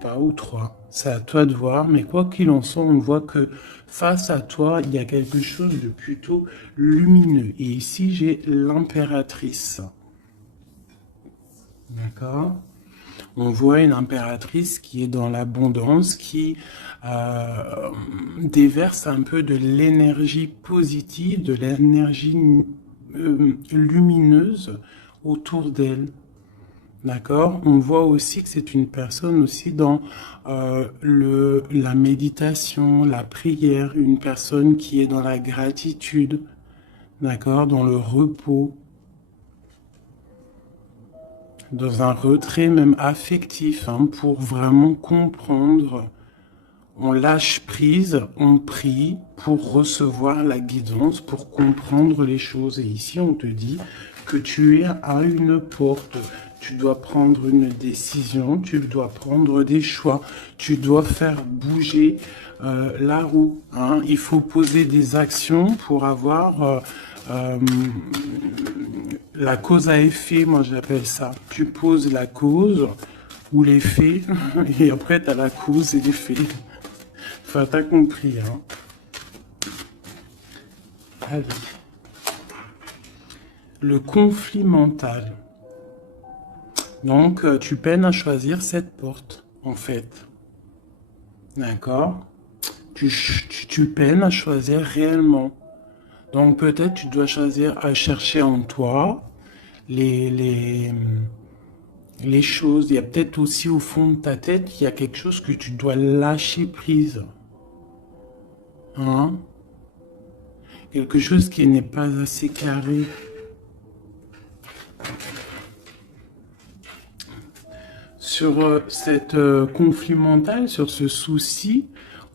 pas ou trois. C'est à toi de voir, mais quoi qu'il en soit, on voit que face à toi, il y a quelque chose de plutôt lumineux. Et ici, j'ai l'impératrice. D'accord? On voit une impératrice qui est dans l'abondance, qui déverse un peu de l'énergie positive, de l'énergie lumineuse autour d'elle. D'accord? On voit aussi que c'est une personne aussi dans la méditation, la prière, une personne qui est dans la gratitude, d'accord? Dans le repos, dans un retrait même affectif, hein, pour vraiment comprendre. On lâche prise, on prie pour recevoir la guidance, pour comprendre les choses. Et ici, on te dit que tu es à une porte. Tu dois prendre une décision, tu dois prendre des choix, tu dois faire bouger la roue. Hein. Il faut poser des actions pour avoir la cause à effet, moi j'appelle ça. Tu poses la cause ou l'effet, et après tu as la cause et l'effet. Enfin, t'as compris, hein. Allez. Le conflit mental. Donc, tu peines à choisir cette porte, en fait. D'accord? Tu peines à choisir réellement. Donc, peut-être tu dois choisir à chercher en toi les, les, les choses. Il y a peut-être aussi au fond de ta tête, il y a quelque chose que tu dois lâcher prise. Hein? Quelque chose qui n'est pas assez carré. Sur cette conflit mental, sur ce souci,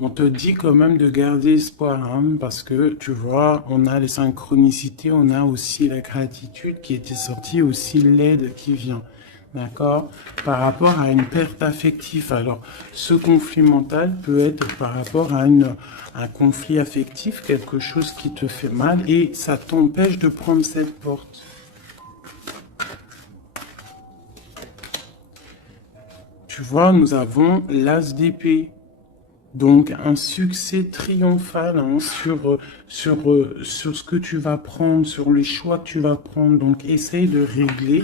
on te dit quand même de garder espoir, hein, parce que tu vois, on a les synchronicités, on a aussi la gratitude qui était sortie, aussi l'aide qui vient, d'accord? Par rapport à une perte affective. Alors, ce conflit mental peut être par rapport à un conflit affectif, quelque chose qui te fait mal, et ça t'empêche de prendre cette porte. Tu vois, nous avons l'as d'épée. Donc un succès triomphal, hein, sur ce que tu vas prendre, sur les choix que tu vas prendre. Donc essaye de régler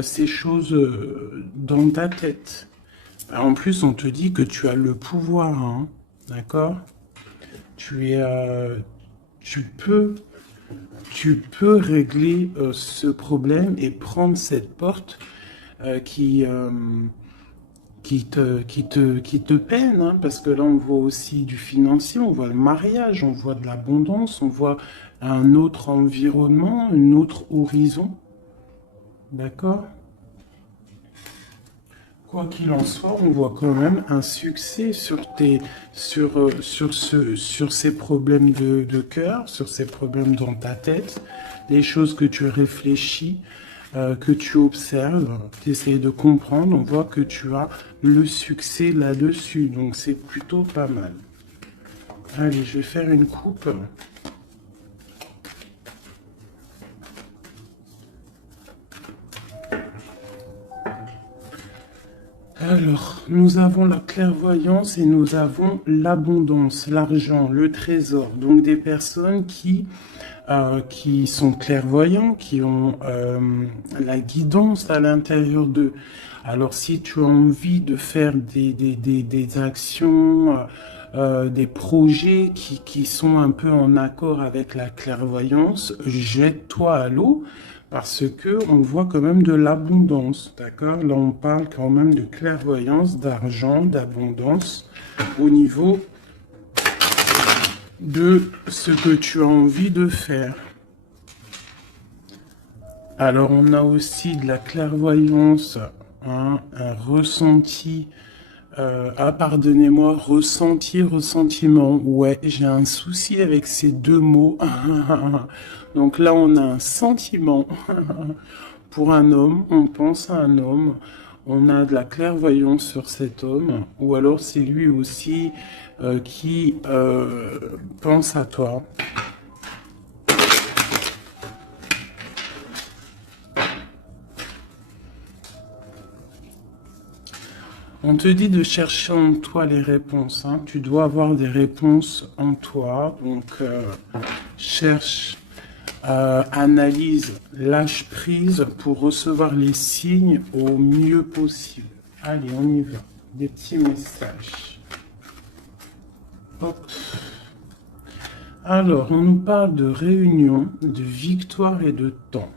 ces choses dans ta tête. En plus, on te dit que tu as le pouvoir, hein, d'accord? Tu es, tu peux, tu peux régler ce problème et prendre cette porte qui qui te peine, hein, parce que là, on voit aussi du financier, on voit le mariage, on voit de l'abondance, on voit un autre environnement, un autre horizon. D'accord? Quoi qu'il en soit, on voit quand même un succès sur ces problèmes de cœur, sur ces problèmes dans ta tête, les choses que tu réfléchis, que tu observes, tu essaies de comprendre, on voit que tu as le succès là-dessus, donc c'est plutôt pas mal. Allez, je vais faire une coupe. Alors, nous avons la clairvoyance et nous avons l'abondance, l'argent, le trésor. Donc des personnes qui sont clairvoyants, qui ont la guidance à l'intérieur d'eux. Alors si tu as envie de faire des actions, des projets qui sont un peu en accord avec la clairvoyance, jette-toi à l'eau parce que on voit quand même de l'abondance, d'accord? Là, on parle quand même de clairvoyance, d'argent, d'abondance au niveau de ce que tu as envie de faire. Alors, on a aussi de la clairvoyance, hein, un ressenti. Pardonnez-moi, ressenti, ressentiment. Ouais, j'ai un souci avec ces deux mots. Donc là, on a un sentiment pour un homme, on pense à un homme, on a de la clairvoyance sur cet homme, ou alors c'est lui aussi qui pense à toi. On te dit de chercher en toi les réponses, hein. Tu dois avoir des réponses en toi. Donc, cherche, analyse, lâche prise pour recevoir les signes au mieux possible. Allez, on y va. Des petits messages. Hop. Alors, on nous parle de réunion, de victoire et de temps.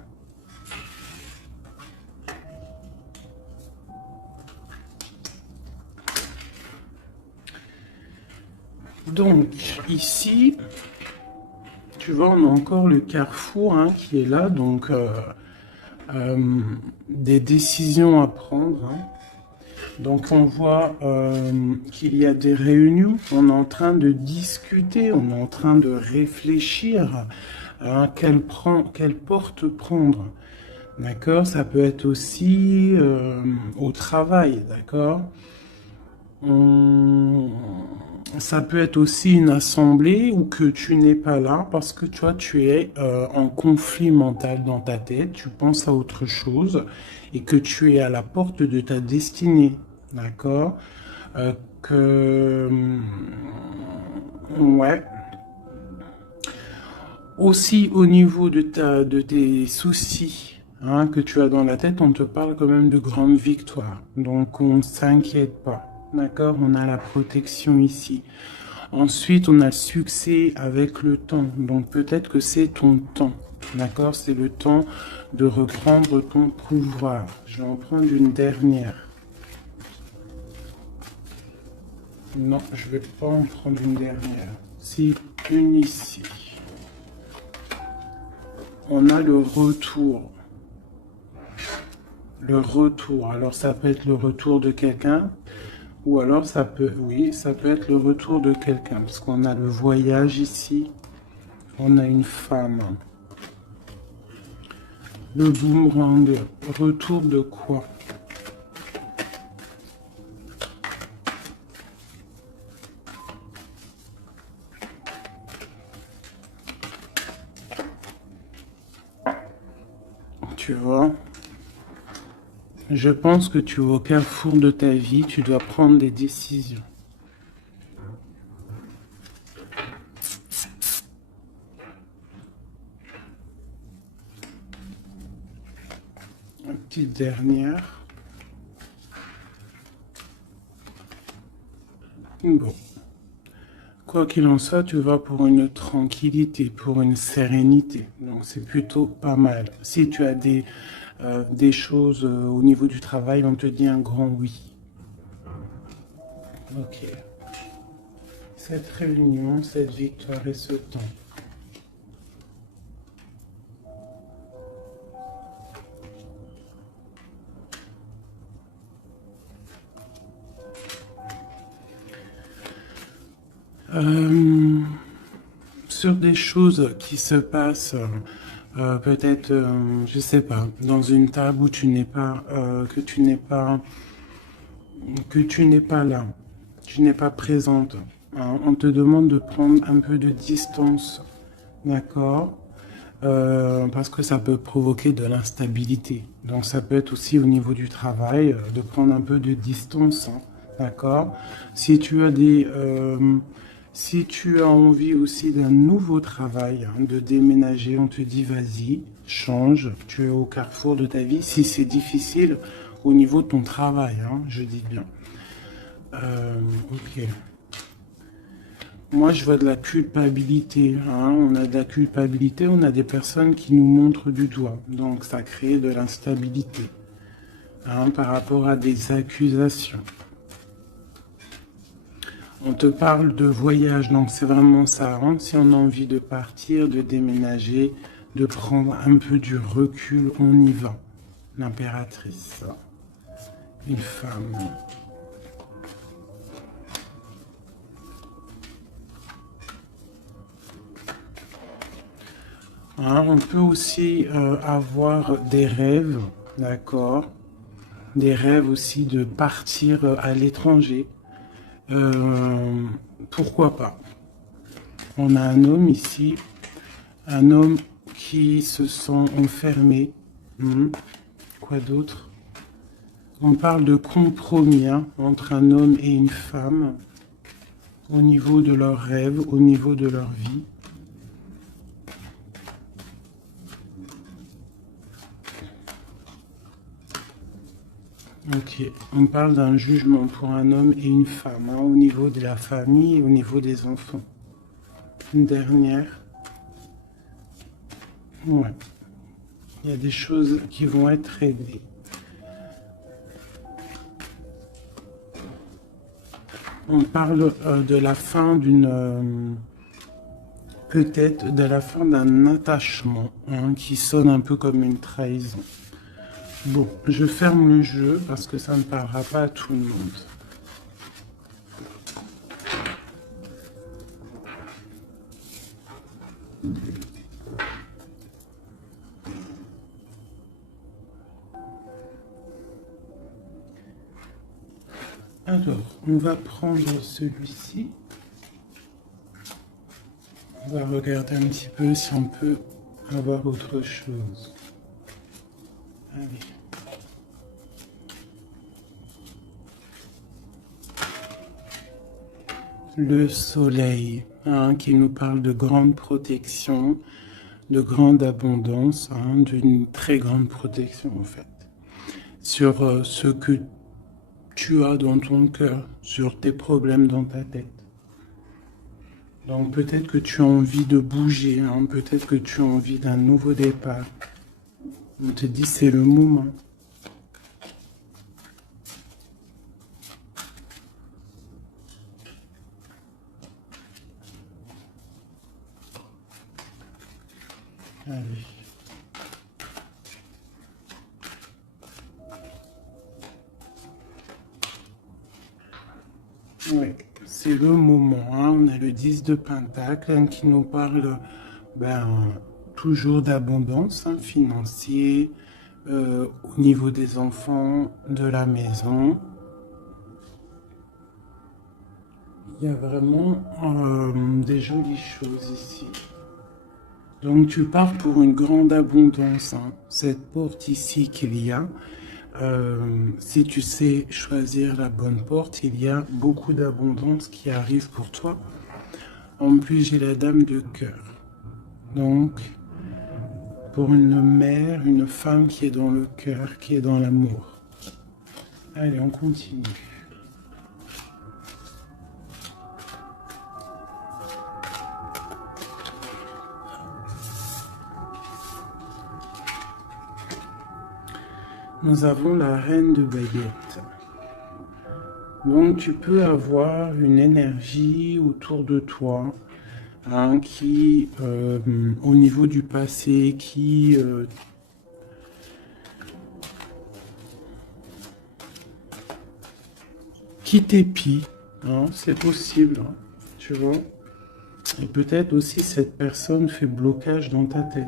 Donc, ici, tu vois, on a encore le carrefour hein, qui est là. Donc, des décisions à prendre. Hein. Donc, on voit qu'il y a des réunions. On est en train de discuter, on est en train de réfléchir à quelle porte prendre. D'accord? Ça peut être aussi au travail, d'accord? Ça peut être aussi une assemblée où que tu n'es pas là parce que tu vois, tu es en conflit mental dans ta tête, tu penses à autre chose et que tu es à la porte de ta destinée, d'accord? Que ouais. Aussi au niveau de tes soucis hein, que tu as dans la tête, on te parle quand même de grandes victoires. Donc on ne s'inquiète pas. D'accord? On a la protection ici. Ensuite, on a le succès avec le temps. Donc peut-être que c'est ton temps. D'accord? C'est le temps de reprendre ton pouvoir. Je vais en prendre une dernière. Non, je vais pas en prendre une dernière. C'est une ici. On a le retour. Le retour. Alors ça peut être le retour de quelqu'un. Ou alors ça peut, oui, ça peut être le retour de quelqu'un. Parce qu'on a le voyage ici. On a une femme. Le boomerang. Retour de quoi? Tu vois? Je pense que tu es au carrefour de ta vie. Tu dois prendre des décisions. Une petite dernière. Bon. Quoi qu'il en soit, tu vas pour une tranquillité, pour une sérénité. Donc c'est plutôt pas mal. Si tu as des choses au niveau du travail, on te dit un grand oui. Ok. Cette réunion, cette victoire et ce temps. Sur des choses qui se passent, peut-être, je sais pas, dans une table où tu n'es pas, que tu n'es pas là, tu n'es pas présente. Hein. On te demande de prendre un peu de distance, d'accord? Parce que ça peut provoquer de l'instabilité. Donc ça peut être aussi au niveau du travail, de prendre un peu de distance, hein, d'accord? Si tu as si tu as envie aussi d'un nouveau travail, hein, de déménager, on te dit vas-y, change, tu es au carrefour de ta vie. Si c'est difficile au niveau de ton travail, hein, je dis bien. Ok. Moi, je vois de la culpabilité. Hein. On a de la culpabilité, on a des personnes qui nous montrent du doigt. Donc, ça crée de l'instabilité hein, par rapport à des accusations. On te parle de voyage, donc c'est vraiment ça. Hein. Si on a envie de partir, de déménager, de prendre un peu du recul, on y va. L'impératrice. Une femme. Hein, on peut aussi avoir des rêves, d'accord? Des rêves aussi de partir à l'étranger. Pourquoi pas? On a un homme ici, un homme qui se sent enfermé. Quoi d'autre? On parle de compromis hein, entre un homme et une femme au niveau de leurs rêves, au niveau de leur vie. Ok, on parle d'un jugement pour un homme et une femme, hein, au niveau de la famille et au niveau des enfants. Une dernière. Ouais. Il y a des choses qui vont être réglées. On parle de la fin d'une... peut-être de la fin d'un attachement hein, qui sonne un peu comme une trahison. Bon, je ferme le jeu parce que ça ne parlera pas à tout le monde. Alors, on va prendre celui-ci. On va regarder un petit peu si on peut avoir autre chose. Allez. Le soleil, hein, qui nous parle de grande protection, de grande abondance, hein, d'une très grande protection en fait, sur ce que tu as dans ton cœur, sur tes problèmes dans ta tête. Donc peut-être que tu as envie de bouger, hein, peut-être que tu as envie d'un nouveau départ. On te dit c'est le moment. Allez. Oui, c'est le moment. Hein. On a le 10 de Pentacle hein, qui nous parle toujours d'abondance hein, financière au niveau des enfants, de la maison. Il y a vraiment des jolies choses ici. Donc tu pars pour une grande abondance. Hein. Cette porte ici qu'il y a, si tu sais choisir la bonne porte, il y a beaucoup d'abondance qui arrive pour toi. En plus, j'ai la dame de cœur. Donc, pour une mère, une femme qui est dans le cœur, qui est dans l'amour. Allez, on continue. Nous avons la reine de baguettes. Donc tu peux avoir une énergie autour de toi hein, qui, au niveau du passé, qui t'épie. Hein, c'est possible, hein, tu vois. Et peut-être aussi cette personne fait blocage dans ta tête.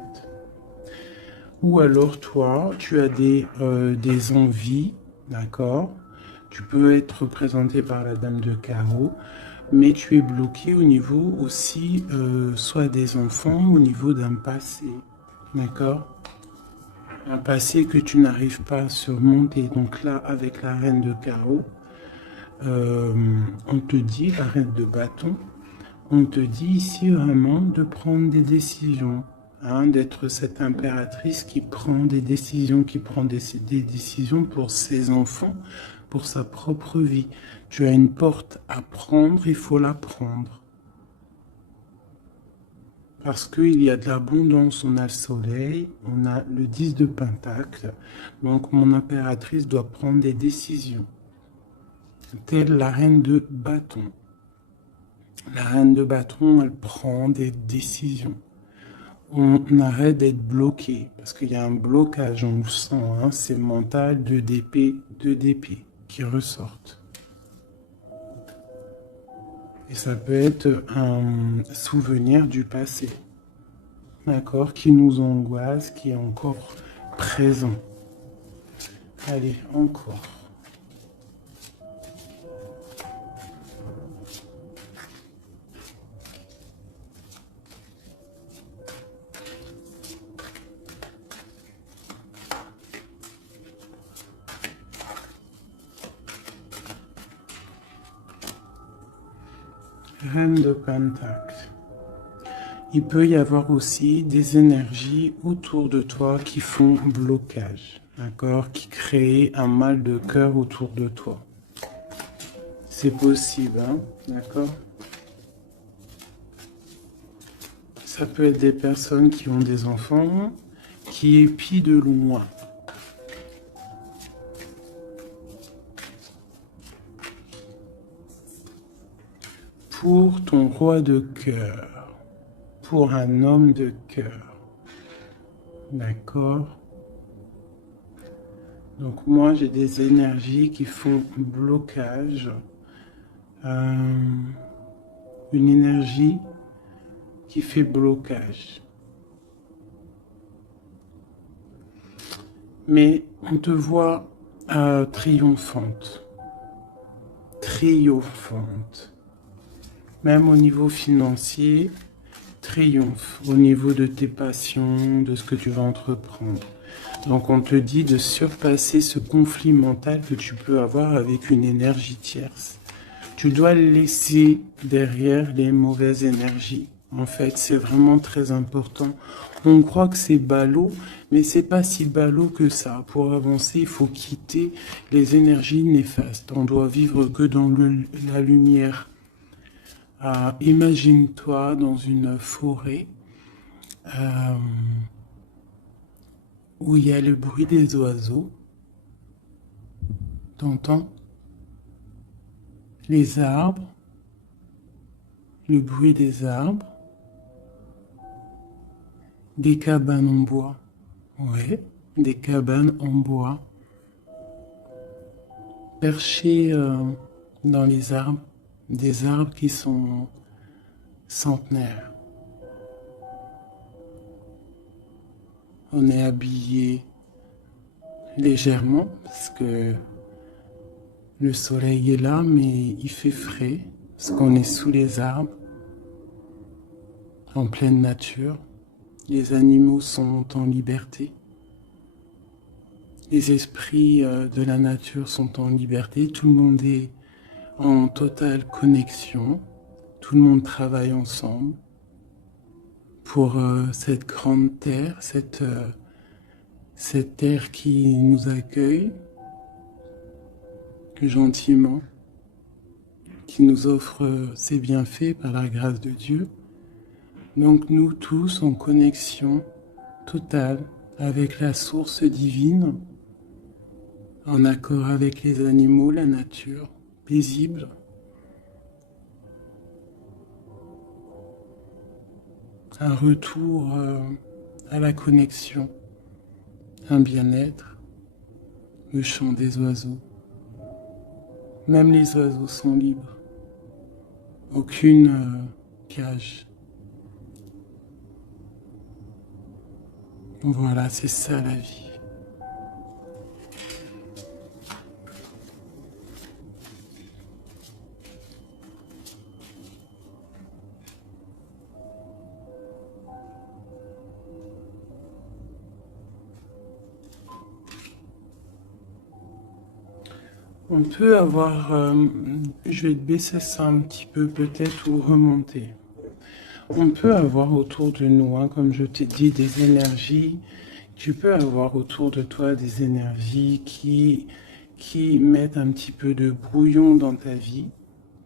Ou alors toi, tu as des envies, d'accord? Tu peux être représenté par la dame de carreau, mais tu es bloqué au niveau aussi, soit des enfants, au niveau d'un passé, d'accord? Un passé que tu n'arrives pas à surmonter. Donc là, avec la reine de carreau, on te dit, la reine de bâton, on te dit ici vraiment de prendre des décisions. Hein, d'être cette impératrice qui prend des décisions, qui prend des décisions pour ses enfants, pour sa propre vie. Tu as une porte à prendre, il faut la prendre. Parce qu'il y a de l'abondance, on a le soleil, on a le 10 de Pentacle. Donc mon impératrice doit prendre des décisions. Telle la reine de bâton. La reine de bâton, elle prend des décisions. On arrête d'être bloqué, parce qu'il y a un blocage, on le sent, hein, c'est mental, 2 d'épée qui ressortent. Et ça peut être un souvenir du passé, d'accord, qui nous angoisse, qui est encore présent. Allez, encore. Reine de Pentacle. Il peut y avoir aussi des énergies autour de toi qui font blocage, d'accord, qui créent un mal de cœur autour de toi. C'est possible, hein, d'accord. Ça peut être des personnes qui ont des enfants, qui épient de loin. Pour ton roi de cœur, pour un homme de cœur, d'accord. Donc moi j'ai des énergies qui font blocage, une énergie qui fait blocage. Mais on te voit triomphante, triomphante. Même au niveau financier, triomphe au niveau de tes passions, de ce que tu vas entreprendre. Donc on te dit de surpasser ce conflit mental que tu peux avoir avec une énergie tierce. Tu dois laisser derrière les mauvaises énergies. En fait, c'est vraiment très important. On croit que c'est ballot, mais c'est pas si ballot que ça. Pour avancer, il faut quitter les énergies néfastes. On doit vivre que dans la lumière. Imagine-toi dans une forêt où il y a le bruit des oiseaux. T'entends? Les arbres, le bruit des arbres, des cabanes en bois. Ouais, des cabanes en bois. Perchées dans les arbres, des arbres qui sont centenaires. On est habillé légèrement parce que le soleil est là, mais il fait frais parce qu'on est sous les arbres, en pleine nature. Les animaux sont en liberté. Les esprits de la nature sont en liberté. Tout le monde est en totale connexion. Tout le monde travaille ensemble pour cette grande terre, cette terre qui nous accueille gentiment, qui nous offre ses bienfaits par la grâce de Dieu. Donc nous tous en connexion totale avec la source divine, en accord avec les animaux, la nature, paisible. Un retour à la connexion, un bien-être, le chant des oiseaux. Même les oiseaux sont libres. Aucune cage. Voilà, c'est ça la vie. On peut avoir, je vais te baisser ça un petit peu peut-être ou remonter. On peut avoir autour de nous, hein, comme je t'ai dit, des énergies. Tu peux avoir autour de toi des énergies qui mettent un petit peu de brouillon dans ta vie.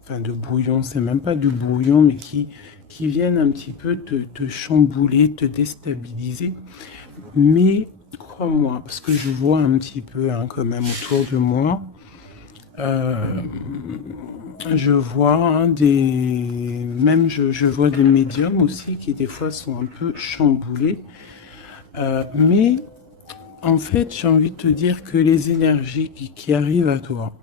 Enfin, de brouillon, c'est même pas du brouillon, mais qui viennent un petit peu te chambouler, te déstabiliser. Mais crois-moi, parce que je vois un petit peu hein, quand même autour de moi, je vois hein, même je vois des médiums aussi qui des fois sont un peu chamboulés. Mais en fait, j'ai envie de te dire que les énergies qui arrivent à toi,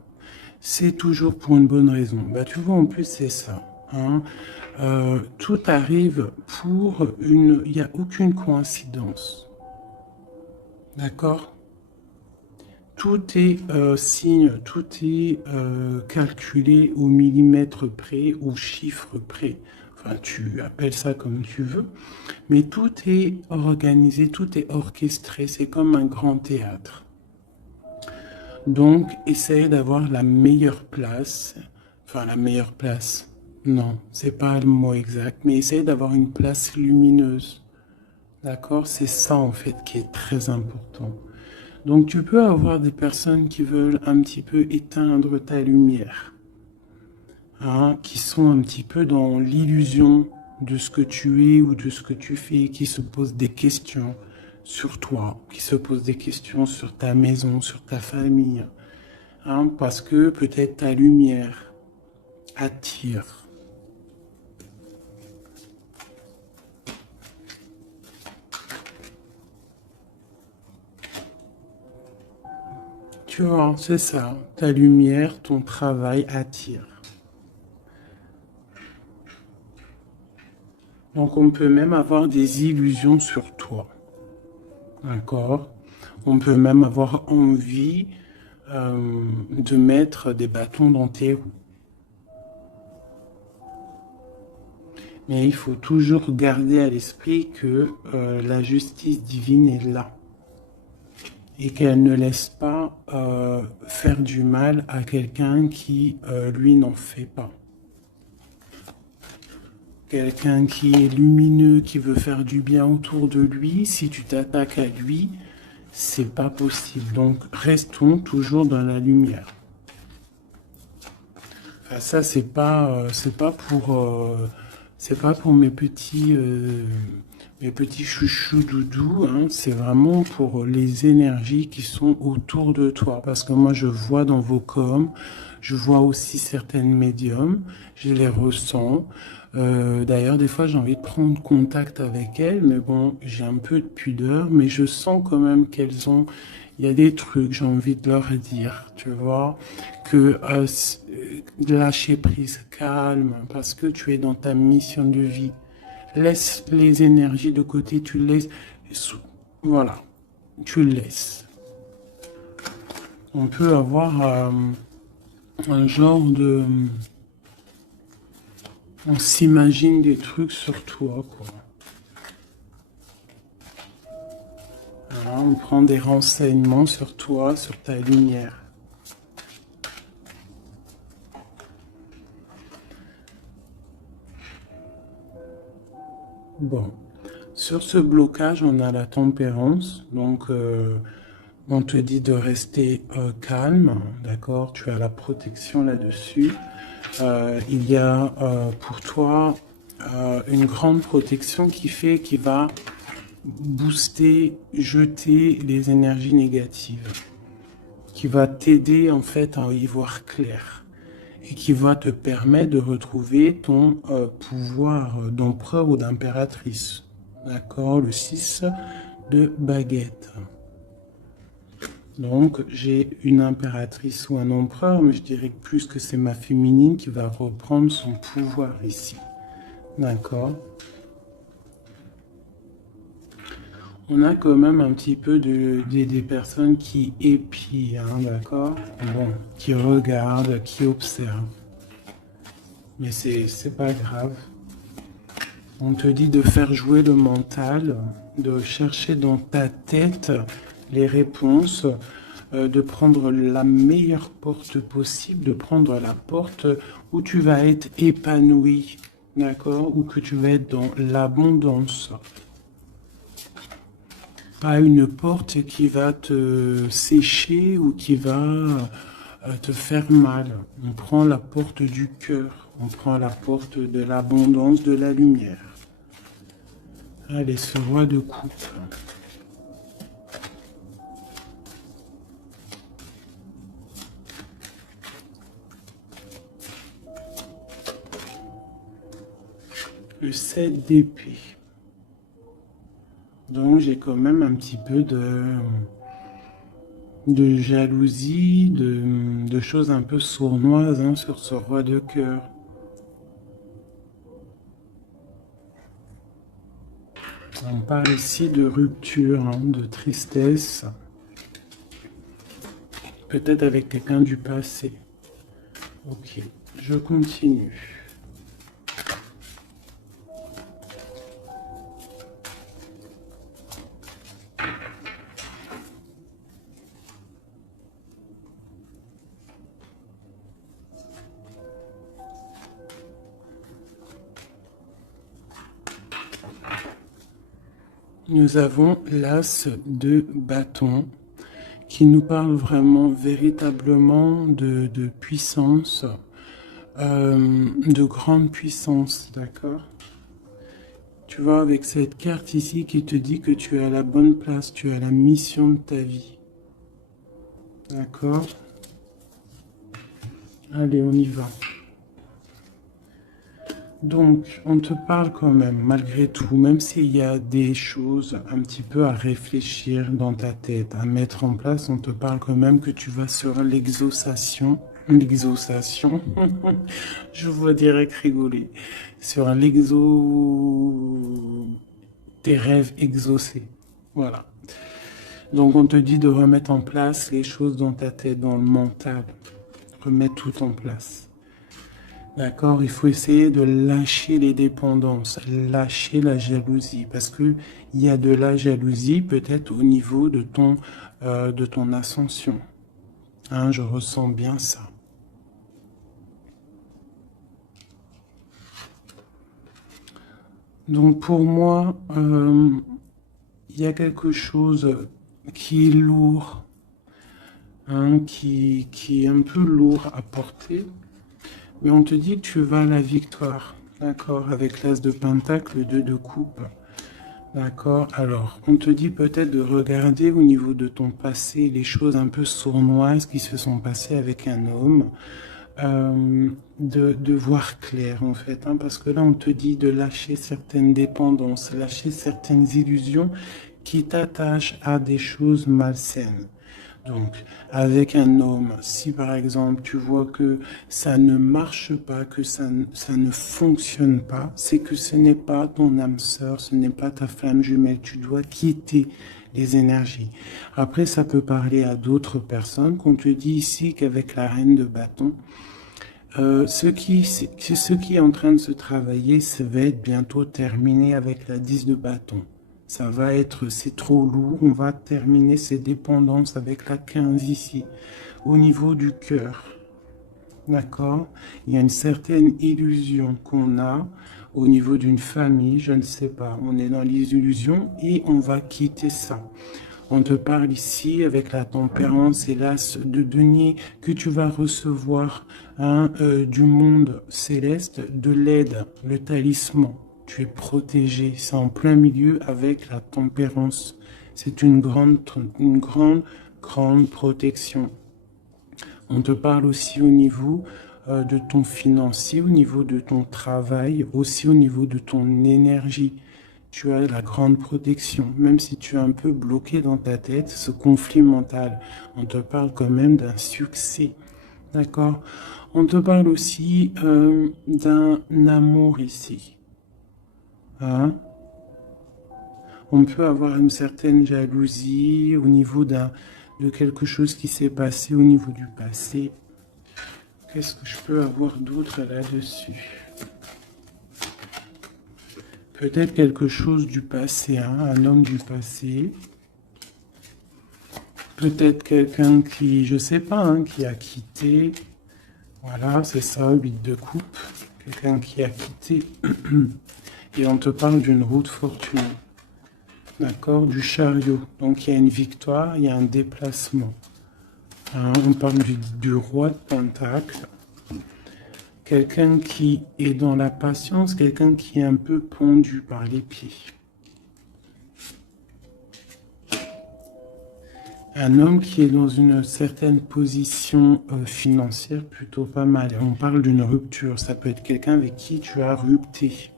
c'est toujours pour une bonne raison. Bah, tu vois, en plus, c'est ça. Hein. Tout arrive pour une... Il n'y a aucune coïncidence. D'accord? Tout est signe, tout est calculé au millimètre près, au chiffre près. Enfin, tu appelles ça comme tu veux. Mais tout est organisé, tout est orchestré. C'est comme un grand théâtre. Donc, essaye d'avoir la meilleure place. Enfin, la meilleure place. Non, c'est pas le mot exact, mais essaye d'avoir une place lumineuse. D'accord? C'est ça en fait qui est très important. Donc tu peux avoir des personnes qui veulent un petit peu éteindre ta lumière, hein, qui sont un petit peu dans l'illusion de ce que tu es ou de ce que tu fais, qui se posent des questions sur toi, qui se posent des questions sur ta maison, sur ta famille, hein, parce que peut-être ta lumière attire. Tu vois, c'est ça. Ta lumière, ton travail attire. Donc on peut même avoir des illusions sur toi. D'accord? On peut même avoir envie de mettre des bâtons dans tes roues. Mais il faut toujours garder à l'esprit que la justice divine est là et qu'elle ne laisse pas faire du mal à quelqu'un qui, lui, n'en fait pas. Quelqu'un qui est lumineux, qui veut faire du bien autour de lui, si tu t'attaques à lui, c'est pas possible. Donc restons toujours dans la lumière. Enfin, ça c'est pas pour mes petits chouchous doudous, hein. C'est vraiment pour les énergies qui sont autour de toi. Parce que moi je vois dans vos coms, je vois aussi certaines médiums, je les ressens. D'ailleurs, des fois, j'ai envie de prendre contact avec elles, mais bon, j'ai un peu de pudeur, mais je sens quand même qu'elles ont, il y a des trucs, j'ai envie de leur dire, tu vois, que lâcher prise, calme, parce que tu es dans ta mission de vie. Laisse les énergies de côté, tu laisses, voilà, tu laisses. On peut avoir un genre de, on s'imagine des trucs sur toi, quoi. Voilà, on prend des renseignements sur toi, sur ta lumière. Bon, sur ce blocage, on a la tempérance. Donc, on te dit de rester calme, d'accord? Tu as la protection là-dessus. Il y a pour toi une grande protection qui va booster, jeter les énergies négatives, qui va t'aider en fait à y voir clair et qui va te permettre de retrouver ton pouvoir d'empereur ou d'impératrice. D'accord? Le 6 de baguette. Donc, j'ai une impératrice ou un empereur, mais je dirais que plus que c'est ma féminine qui va reprendre son pouvoir ici. D'accord? On a quand même un petit peu des personnes qui épient, hein, d'accord? Bon, qui regardent, qui observent. Mais c'est pas grave. On te dit de faire jouer le mental, de chercher dans ta tête les réponses, de prendre la meilleure porte possible, de prendre la porte où tu vas être épanoui, d'accord? Ou que tu vas être dans l'abondance. Pas une porte qui va te sécher ou qui va te faire mal. On prend la porte du cœur, on prend la porte de l'abondance, de la lumière. Allez, ce roi de coupe. Le 7 d'épée. Donc j'ai quand même un petit peu de jalousie, de choses un peu sournoises, hein, sur ce roi de cœur. On parle ici de rupture, hein, de tristesse, peut-être avec quelqu'un du passé. Ok, je continue. nous avons l'as de bâton qui nous parle vraiment, véritablement de puissance, de grande puissance, d'accord? Tu vois, avec cette carte ici qui te dit que tu es à la bonne place, tu as la mission de ta vie. D'accord? Allez, on y va. Donc, on te parle quand même, malgré tout, même s'il y a des choses un petit peu à réfléchir dans ta tête, à mettre en place, on te parle quand même que tu vas sur l'exaucation. L'exaucation, je vois direct rigoler. Sur tes rêves exaucés. Voilà. Donc, on te dit de remettre en place les choses dans ta tête, dans le mental. Remettre tout en place. D'accord, il faut essayer de lâcher les dépendances, lâcher la jalousie, parce que il y a de la jalousie peut-être au niveau de ton ascension. Hein, je ressens bien ça. Donc pour moi, il y a quelque chose qui est lourd, hein, qui est un peu lourd à porter. Mais on te dit que tu vas à la victoire, d'accord, avec l'as de pentacle, le 2 de coupe, d'accord. Alors, on te dit peut-être de regarder au niveau de ton passé les choses un peu sournoises qui se sont passées avec un homme, de voir clair en fait, hein, parce que là on te dit de lâcher certaines dépendances, lâcher certaines illusions qui t'attachent à des choses malsaines. Donc, avec un homme, si par exemple tu vois que ça ne marche pas, que ça ne fonctionne pas, c'est que ce n'est pas ton âme sœur, ce n'est pas ta flamme jumelle. Tu dois quitter les énergies. Après, ça peut parler à d'autres personnes, qu'on te dit ici qu'avec la reine de bâton, ce qui est en train de se travailler, ça va être bientôt terminé avec la 10 de bâton. Ça va être, c'est trop lourd, on va terminer ces dépendances avec la 15 ici, au niveau du cœur. D'accord? Il y a une certaine illusion qu'on a au niveau d'une famille, je ne sais pas. On est dans les illusions et on va quitter ça. On te parle ici avec la tempérance et l'as de denier que tu vas recevoir, hein, du monde céleste, de l'aide, le talisman. Tu es protégé, c'est en plein milieu avec la tempérance. C'est une grande, grande protection. On te parle aussi au niveau de ton financier, au niveau de ton travail, aussi au niveau de ton énergie. Tu as la grande protection, même si tu es un peu bloqué dans ta tête, ce conflit mental. On te parle quand même d'un succès. D'accord? On te parle aussi d'un amour ici. Hein? On peut avoir une certaine jalousie au niveau de quelque chose qui s'est passé au niveau du passé. Qu'est-ce que je peux avoir d'autre là-dessus? Peut-être quelque chose du passé, hein, un homme du passé. Peut-être quelqu'un qui, je sais pas, hein, qui a quitté. Voilà, c'est ça, 8 de coupe. Quelqu'un qui a quitté. Et on te parle d'une route fortunée. D'accord, du chariot. Donc il y a une victoire, il y a un déplacement. Hein, on parle du roi de Pentacle. Quelqu'un qui est dans la patience, quelqu'un qui est un peu pendu par les pieds. Un homme qui est dans une certaine position financière plutôt pas mal. On parle d'une rupture. Ça peut être quelqu'un avec qui tu as rupté.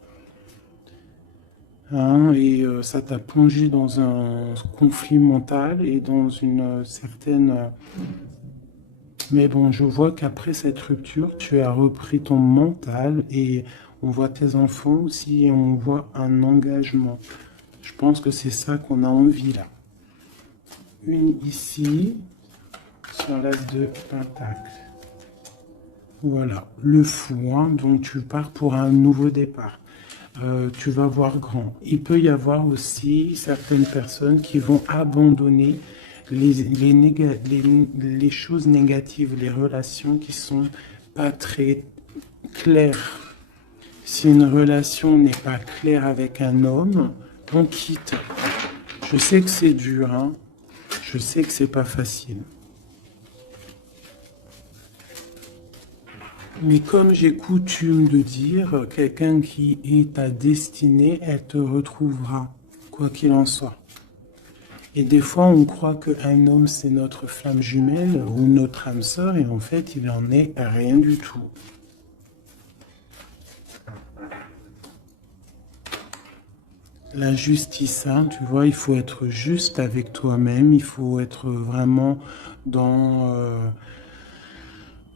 Hein, et ça t'a plongé dans un conflit mental et dans une certaine... mais bon, je vois qu'après cette rupture, tu as repris ton mental et on voit tes enfants aussi et on voit un engagement. Je pense que c'est ça qu'on a envie là. Une ici, sur l'as de pentacle. Voilà, le fou, hein, donc tu pars pour un nouveau départ. Tu vas voir grand. Il peut y avoir aussi certaines personnes qui vont abandonner les choses négatives, les relations qui sont pas très claires. Si une relation n'est pas claire avec un homme, on quitte. Je sais que c'est dur, hein. Je sais que c'est pas facile. Mais comme j'ai coutume de dire, quelqu'un qui est ta destinée, elle te retrouvera, quoi qu'il en soit. Et des fois, on croit qu'un homme, c'est notre flamme jumelle ou notre âme sœur, et en fait, il en est rien du tout. La justice, hein, tu vois, il faut être juste avec toi-même, il faut être vraiment dans...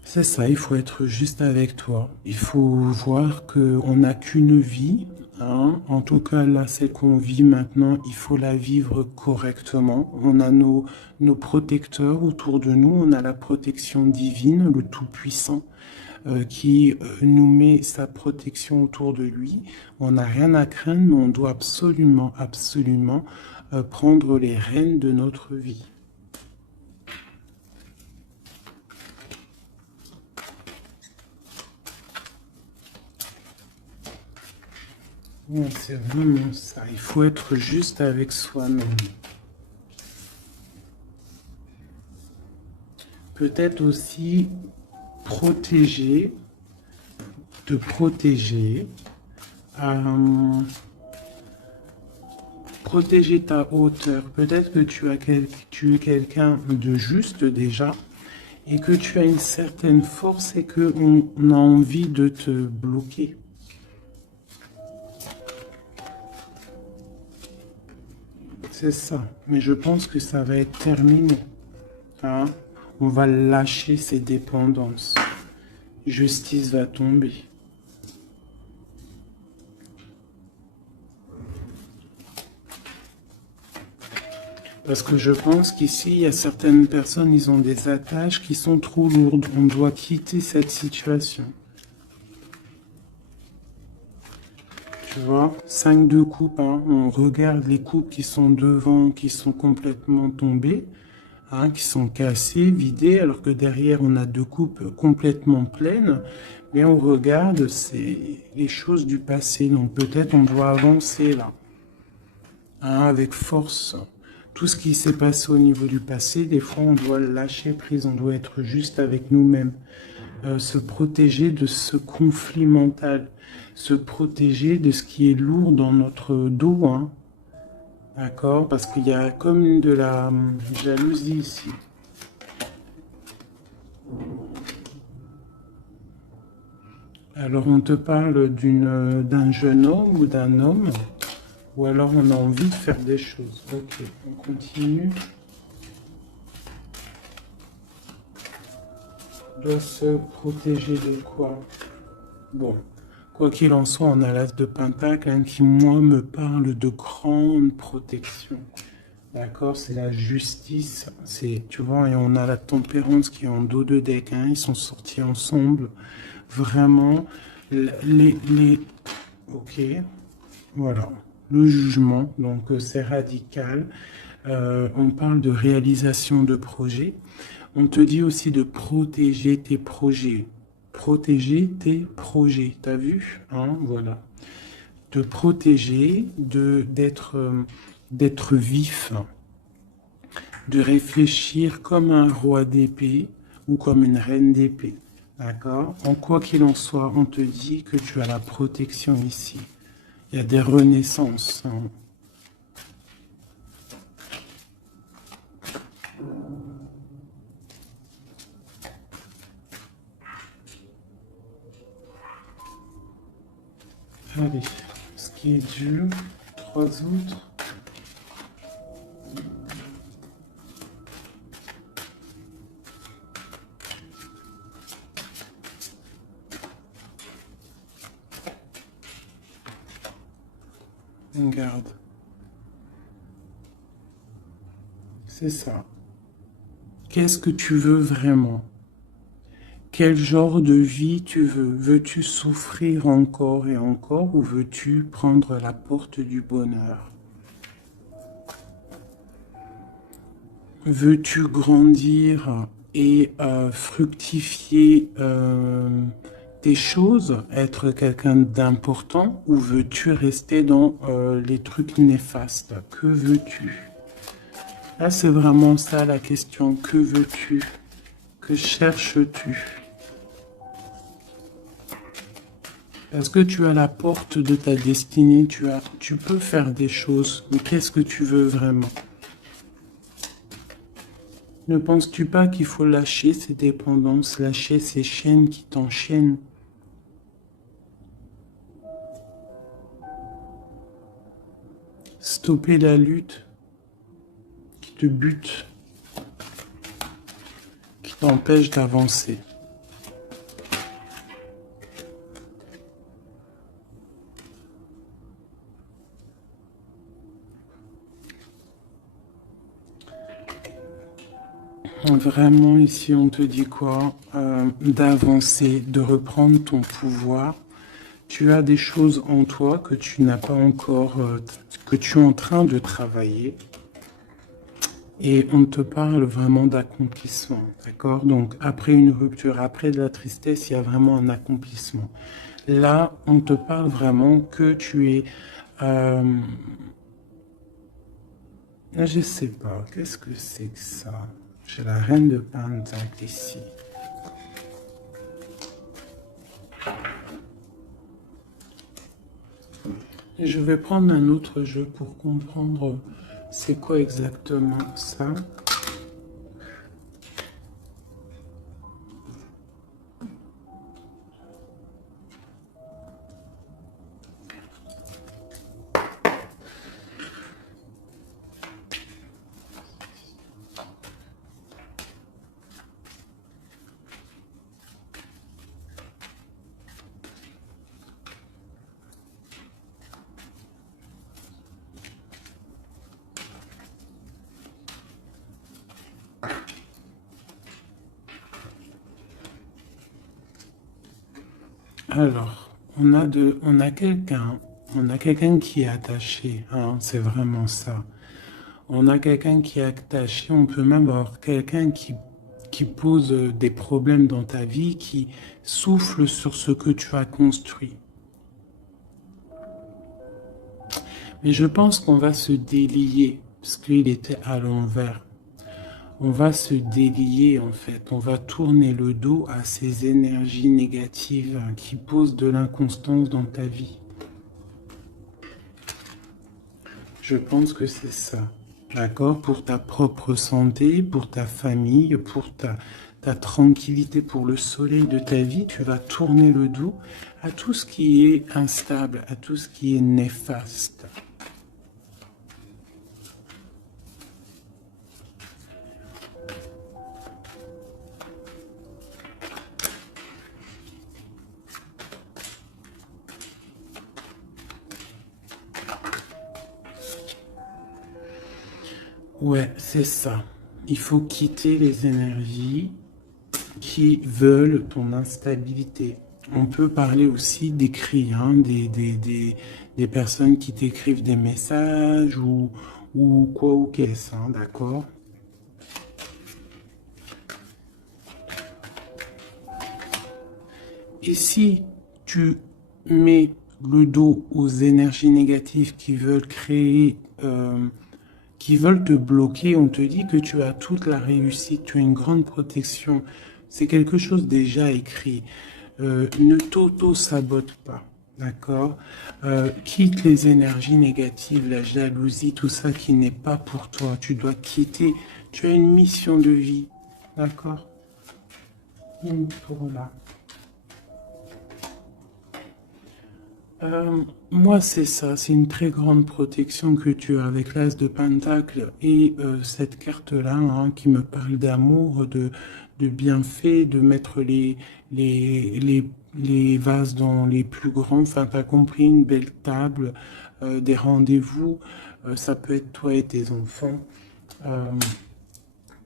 c'est ça, il faut être juste avec toi. Il faut voir qu'on n'a qu'une vie, hein. En tout cas, là, celle qu'on vit maintenant, il faut la vivre correctement. On a nos protecteurs autour de nous, on a la protection divine, le Tout-Puissant, qui nous met sa protection autour de lui. On n'a rien à craindre, mais on doit absolument, absolument prendre les rênes de notre vie. Ouais, c'est vraiment ça. Il faut être juste avec soi-même. Peut-être aussi protéger, te protéger, euh, protéger ta hauteur. Peut-être que tu es quelqu'un de juste déjà et que tu as une certaine force et qu'on a envie de te bloquer. C'est ça. Mais je pense que ça va être terminé. Hein? On va lâcher ces dépendances. Justice va tomber. Parce que je pense qu'ici, il y a certaines personnes, ils ont des attaches qui sont trop lourdes. On doit quitter cette situation. Tu vois, 5 de coupe, hein. On regarde les coupes qui sont devant, qui sont complètement tombées, hein, qui sont cassées, vidées, alors que derrière, on a 2 coupes complètement pleines. Mais on regarde, c'est les choses du passé. Donc peut-être on doit avancer là, hein, avec force. Tout ce qui s'est passé au niveau du passé, des fois, on doit lâcher prise, on doit être juste avec nous-mêmes. Se protéger de ce conflit mental, se protéger de ce qui est lourd dans notre dos, hein. D'accord? Parce qu'il y a comme de la jalousie ici. Alors on te parle d'un jeune homme ou d'un homme, ou alors on a envie de faire des choses. Ok, on continue. Doit se protéger de quoi? Bon, quoi qu'il en soit, on a l'as de Pentacle, hein, qui, moi, me parle de grande protection. D'accord? C'est la justice. Tu vois, et on a la tempérance qui est en dos de deck, hein, ils sont sortis ensemble. Vraiment, ok, voilà. Le jugement, donc c'est radical. On parle de réalisation de projets. On te dit aussi de protéger tes projets. Protéger tes projets. T'as vu? Hein, voilà. De protéger, d'être vif, de réfléchir comme un roi d'épée ou comme une reine d'épée. D'accord? En quoi qu'il en soit, on te dit que tu as la protection ici. Il y a des renaissances, hein. Allez, ce qui est dur, 3 autres. On garde. C'est ça. Qu'est-ce que tu veux vraiment? Quel genre de vie tu veux? Veux-tu souffrir encore et encore ou veux-tu prendre la porte du bonheur? Veux-tu grandir et fructifier tes choses, être quelqu'un d'important, ou veux-tu rester dans les trucs néfastes? Que veux-tu? Là, c'est vraiment ça la question. Que veux-tu? Que cherches-tu? Parce que tu as la porte de ta destinée, tu peux faire des choses, mais qu'est-ce que tu veux vraiment? Ne penses-tu pas qu'il faut lâcher ces dépendances, lâcher ces chaînes qui t'enchaînent? Stopper la lutte qui te bute, qui t'empêche d'avancer. Vraiment, ici, on te dit quoi? D'avancer, de reprendre ton pouvoir. Tu as des choses en toi que tu n'as pas encore, que tu es en train de travailler. Et on te parle vraiment d'accomplissement, d'accord? Donc, après une rupture, après de la tristesse, il y a vraiment un accomplissement. Là, on te parle vraiment que tu es... je sais pas, qu'est-ce que c'est que ça? J'ai la reine de Pentacle ici. Et je vais prendre un autre jeu pour comprendre c'est quoi exactement ça. Alors, on a quelqu'un qui est attaché, hein, c'est vraiment ça. On a quelqu'un qui est attaché, on peut même avoir quelqu'un qui pose des problèmes dans ta vie, qui souffle sur ce que tu as construit. Mais je pense qu'on va se délier, parce qu'il était à l'envers. On va se délier en fait, on va tourner le dos à ces énergies négatives qui posent de l'inconstance dans ta vie. Je pense que c'est ça, d'accord? Pour ta propre santé, pour ta famille, pour ta tranquillité, pour le soleil de ta vie, tu vas tourner le dos à tout ce qui est instable, à tout ce qui est néfaste. Ouais, c'est ça. Il faut quitter les énergies qui veulent ton instabilité. On peut parler aussi d'écrits, hein, des personnes qui t'écrivent des messages ou quoi ou qu'est-ce, hein, d'accord? Et si tu mets le dos aux énergies négatives qui veulent créer, qui veulent te bloquer, on te dit que tu as toute la réussite, tu as une grande protection. C'est quelque chose déjà écrit. Ne t'auto-sabote pas, d'accord? Quitte les énergies négatives, la jalousie, tout ça qui n'est pas pour toi. Tu dois quitter. Tu as une mission de vie, d'accord? Pour là. Moi, c'est ça, c'est une très grande protection que tu as avec l'As de Pentacle et cette carte-là, hein, qui me parle d'amour, de bienfait, de mettre les vases dans les plus grands. Enfin, tu as compris, une belle table, des rendez-vous. Ça peut être toi et tes enfants.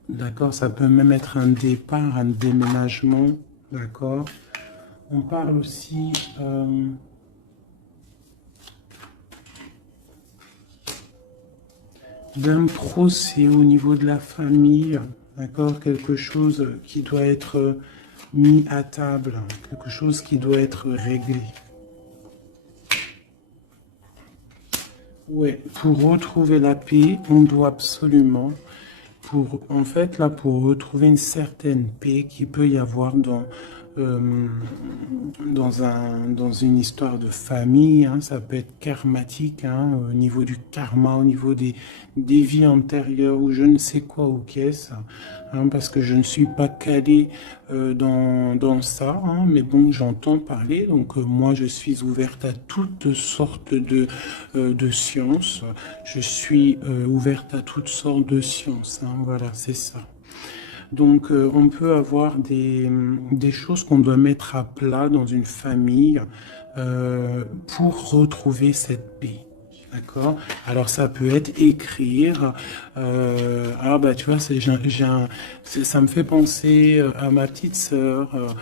D'accord, ça peut même être un départ, un déménagement. D'accord. On parle aussi... d'un procès au niveau de la famille, d'accord, quelque chose qui doit être mis à table, quelque chose qui doit être réglé. Ouais, pour retrouver la paix, on doit absolument, en fait, là, pour retrouver une certaine paix qu'il peut y avoir euh, dans une histoire de famille, hein, ça peut être karmatique, hein, au niveau du karma, au niveau des vies antérieures, ou je ne sais quoi, ou qu'est-ce, hein, parce que je ne suis pas calé dans ça, hein, mais bon, j'entends parler, donc moi, je suis ouverte à toutes sortes de sciences, je suis ouverte à toutes sortes de sciences, hein, voilà, c'est ça. Donc, on peut avoir des choses qu'on doit mettre à plat dans une famille pour retrouver cette paix. D'accord? Alors, ça peut être écrire. Ah, bah, tu vois, ça me fait penser à ma petite sœur,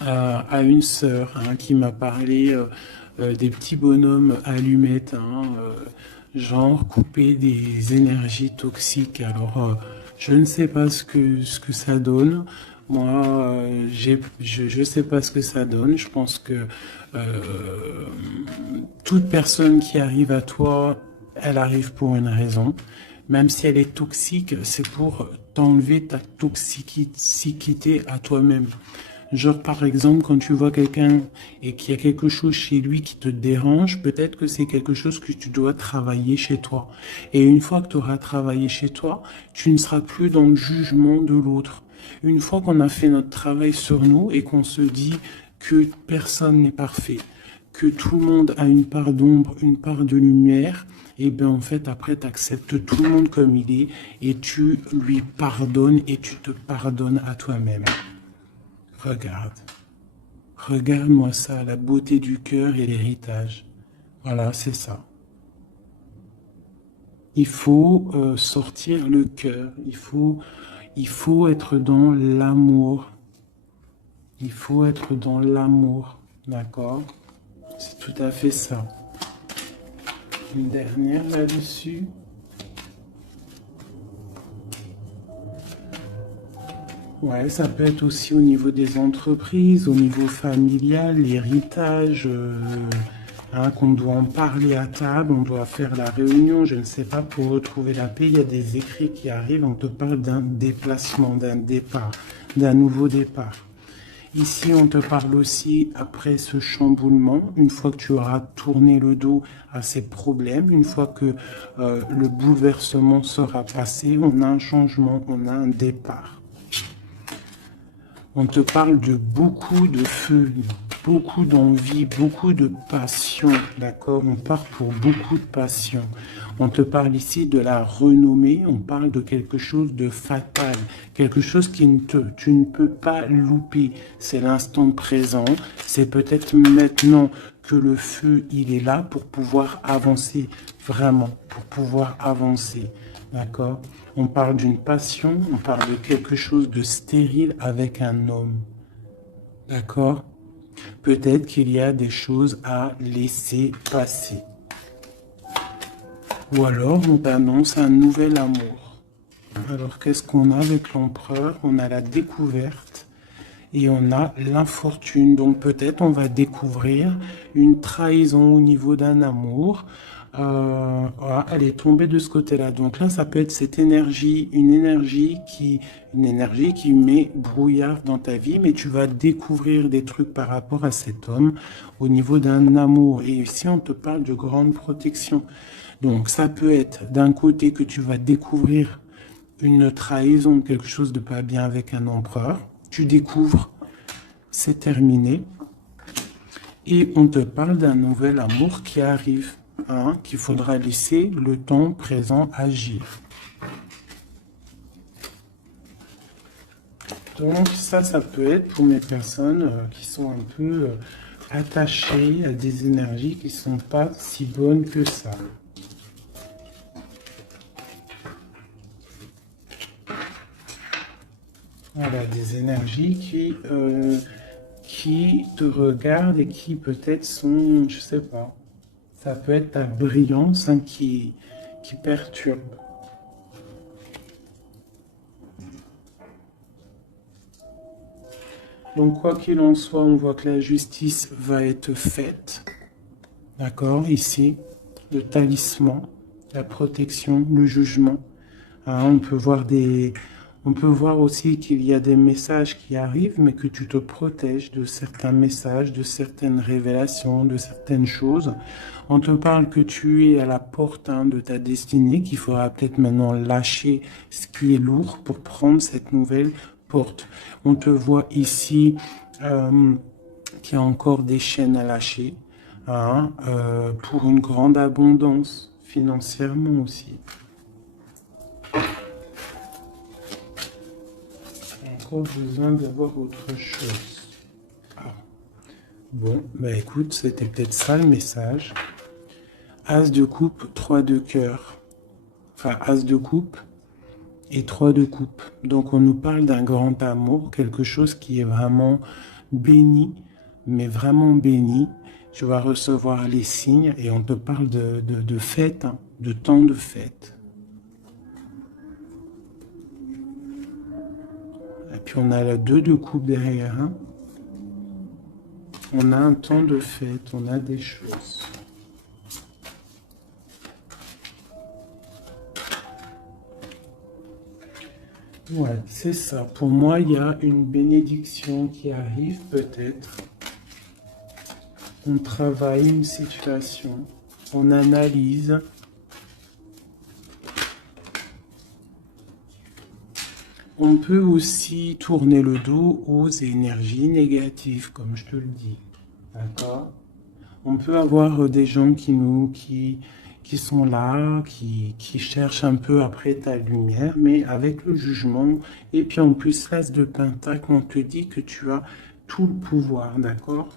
à une sœur hein, qui m'a parlé des petits bonhommes allumettes, hein, genre couper des énergies toxiques. Alors, je ne sais pas ce que ça donne. Moi, je sais pas ce que ça donne. Je pense que euh, toute personne qui arrive à toi, elle arrive pour une raison. Même si elle est toxique, c'est pour t'enlever ta toxicité à toi-même. Genre, par exemple, quand tu vois quelqu'un et qu'il y a quelque chose chez lui qui te dérange, peut-être que c'est quelque chose que tu dois travailler chez toi. Et une fois que tu auras travaillé chez toi, tu ne seras plus dans le jugement de l'autre. Une fois qu'on a fait notre travail sur nous et qu'on se dit que personne n'est parfait, que tout le monde a une part d'ombre, une part de lumière, et bien en fait après tu acceptes tout le monde comme il est et tu lui pardonnes et tu te pardonnes à toi-même. Regarde, regarde-moi ça, la beauté du cœur et l'héritage. Voilà, c'est ça. Il faut sortir le cœur, il faut être dans l'amour. Il faut être dans l'amour, d'accord? C'est tout à fait ça. Une dernière là-dessus. Ouais, ça peut être aussi au niveau des entreprises, au niveau familial, l'héritage, hein, qu'on doit en parler à table, on doit faire la réunion, je ne sais pas, pour retrouver la paix. Il y a des écrits qui arrivent, on te parle d'un déplacement, d'un départ, d'un nouveau départ. Ici, on te parle aussi, après ce chamboulement, une fois que tu auras tourné le dos à ces problèmes, une fois que le bouleversement sera passé, on a un changement, on a un départ. On te parle de beaucoup de feu, beaucoup d'envie, beaucoup de passion, d'accord? On part pour beaucoup de passion. On te parle ici de la renommée, on parle de quelque chose de fatal, quelque chose tu ne peux pas louper. C'est l'instant présent, c'est peut-être maintenant que le feu, il est là pour pouvoir avancer, vraiment, pour pouvoir avancer. D'accord? On parle d'une passion, on parle de quelque chose de stérile avec un homme. D'accord? Peut-être qu'il y a des choses à laisser passer. Ou alors on t'annonce un nouvel amour. Alors qu'est-ce qu'on a avec l'empereur? On a la découverte et on a l'infortune. Donc peut-être on va découvrir une trahison au niveau d'un amour. Voilà, elle est tombée de ce côté-là. Donc là, ça peut être cette énergie, une énergie qui met brouillard dans ta vie, mais tu vas découvrir des trucs par rapport à cet homme au niveau d'un amour. Et ici, on te parle de grande protection. Donc ça peut être d'un côté que tu vas découvrir une trahison, quelque chose de pas bien avec un empereur. Tu découvres, c'est terminé. Et on te parle d'un nouvel amour qui arrive, hein, qu'il faudra laisser le temps présent agir. Donc ça peut être pour mes personnes qui sont un peu attachées à des énergies qui ne sont pas si bonnes que ça. Voilà, des énergies qui te regardent et qui peut-être sont, je sais pas, ça peut être ta brillance hein, qui perturbe. Donc, quoi qu'il en soit, on voit que la justice va être faite. D'accord? Ici, le talisman, la protection, le jugement. Hein, on peut voir aussi qu'il y a des messages qui arrivent, mais que tu te protèges de certains messages, de certaines révélations, de certaines choses. On te parle que tu es à la porte de ta destinée, qu'il faudra peut-être maintenant lâcher ce qui est lourd pour prendre cette nouvelle porte. On te voit ici qu'il y a encore des chaînes à lâcher, hein, pour une grande abondance financièrement aussi. Encore besoin d'avoir autre chose. Ah. Bon, bah écoute, c'était peut-être ça le message. As de coupe, 3 de cœur. Enfin, as de coupe et 3 de coupe. Donc on nous parle d'un grand amour, quelque chose qui est vraiment béni, mais vraiment béni. Tu vas recevoir les signes et on te parle de fête, hein, de temps de fête. Et puis on a la 2 de coupe derrière. Hein. On a un temps de fête, on a des choses. Ouais, c'est ça. Pour moi, il y a une bénédiction qui arrive peut-être. On travaille une situation, on analyse. On peut aussi tourner le dos aux énergies négatives, comme je te le dis. D'accord? On peut avoir des gens qui sont là, qui cherchent un peu après ta lumière, mais avec le jugement. Et puis en plus, l'as de pentacle, on te dit que tu as tout le pouvoir, d'accord?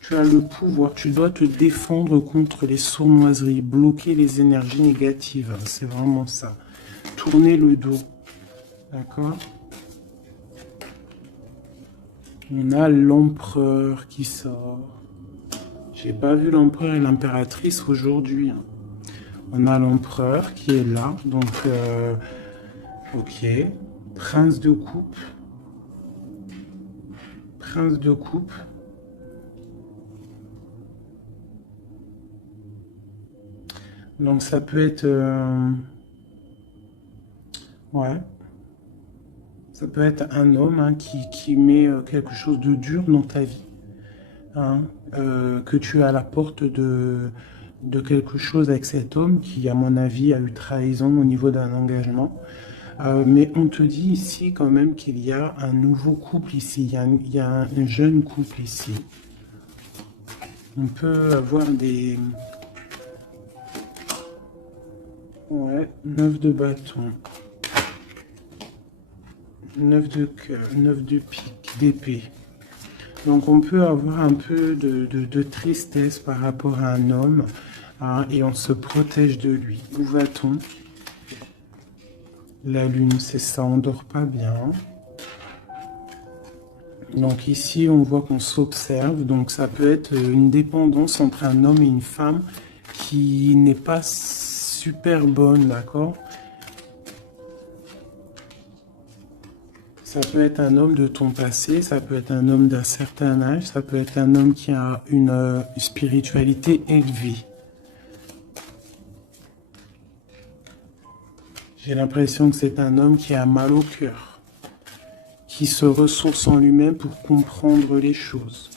Tu as le pouvoir, tu dois te défendre contre les sournoiseries, bloquer les énergies négatives, c'est vraiment ça. Tourner le dos, d'accord? On a l'empereur qui sort. J'ai pas vu l'empereur et l'impératrice aujourd'hui. On a l'empereur qui est là, donc ok. Prince de coupe. Prince de coupe. Donc ça peut être... ouais. Ça peut être un homme hein, qui met quelque chose de dur dans ta vie. Hein, que tu es à la porte de quelque chose avec cet homme qui, à mon avis, a eu trahison au niveau d'un engagement. Mais on te dit ici quand même qu'il y a un nouveau couple ici. Il y a un jeune couple ici. On peut avoir des... Ouais, 9 de bâton. 9 de cœur, 9 de pique, d'épée. Donc on peut avoir un peu de tristesse par rapport à un homme hein, et on se protège de lui. Où va-t-on? La lune, c'est ça, on dort pas bien. Donc ici, on voit qu'on s'observe. Donc ça peut être une dépendance entre un homme et une femme qui n'est pas super bonne, d'accord? Ça peut être un homme de ton passé, ça peut être un homme d'un certain âge, ça peut être un homme qui a une spiritualité élevée. J'ai l'impression que c'est un homme qui a mal au cœur, qui se ressource en lui-même pour comprendre les choses.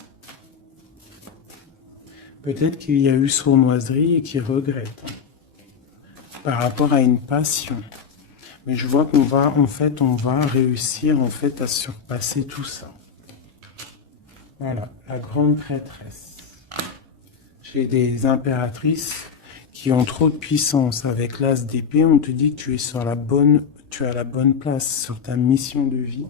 Peut-être qu'il y a eu sournoiserie et qu'il regrette par rapport à une passion. Mais je vois qu'on va, en fait, on va réussir en fait à surpasser tout ça. Voilà, la grande prêtresse. J'ai des impératrices qui ont trop de puissance. Avec l'as d'épée, on te dit que tu es sur tu as la bonne place sur ta mission de vie.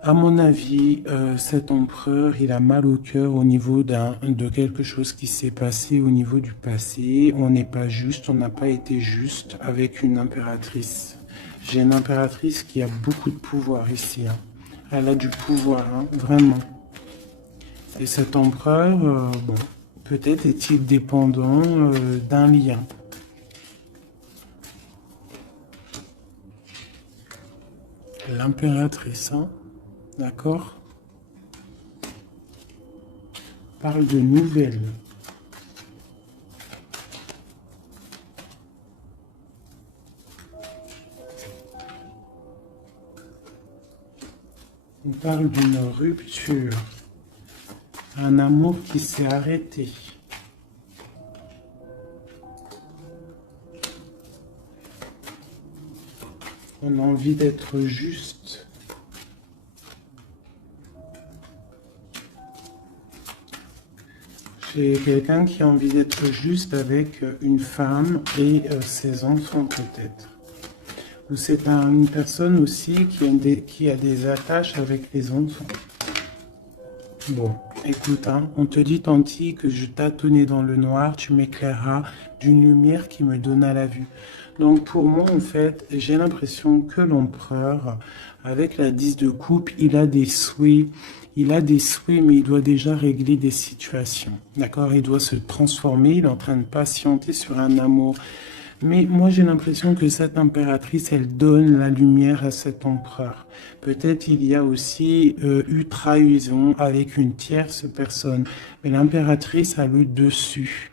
À mon avis, cet empereur, il a mal au cœur au niveau de quelque chose qui s'est passé au niveau du passé. On n'est pas juste, on n'a pas été juste avec une impératrice. J'ai une impératrice qui a beaucoup de pouvoir ici. Hein. Elle a du pouvoir, hein, vraiment. Et cet empereur, bon, peut-être est-il dépendant d'un lien. L'impératrice, hein. D'accord? Parle de nouvelles. On parle d'une rupture. Un amour qui s'est arrêté. On a envie d'être juste. J'ai quelqu'un qui a envie d'être juste avec une femme et ses enfants peut-être. Ou c'est une personne aussi qui a des attaches avec les enfants. Bon, écoute, hein, on te dit Tanti que je tâtonnais dans le noir, tu m'éclaireras d'une lumière qui me donna la vue. Donc pour moi, en fait, j'ai l'impression que l'empereur, avec la 10 de coupe, il a des souhaits, mais il doit déjà régler des situations. D'accord? Il doit se transformer, il est en train de patienter sur un amour. Mais moi, j'ai l'impression que cette impératrice, elle donne la lumière à cet empereur. Peut-être il y a aussi eu trahison avec une tierce personne. Mais l'impératrice a le dessus.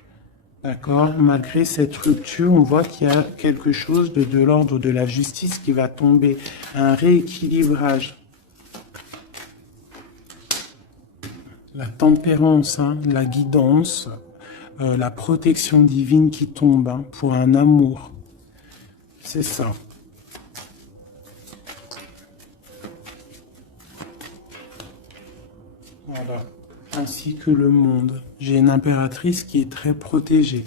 D'accord? Malgré cette rupture, on voit qu'il y a quelque chose de l'ordre de la justice qui va tomber. Un rééquilibrage. La tempérance, hein, la guidance, la protection divine qui tombe hein, pour un amour. C'est ça. Voilà. Ainsi que le monde. J'ai une impératrice qui est très protégée.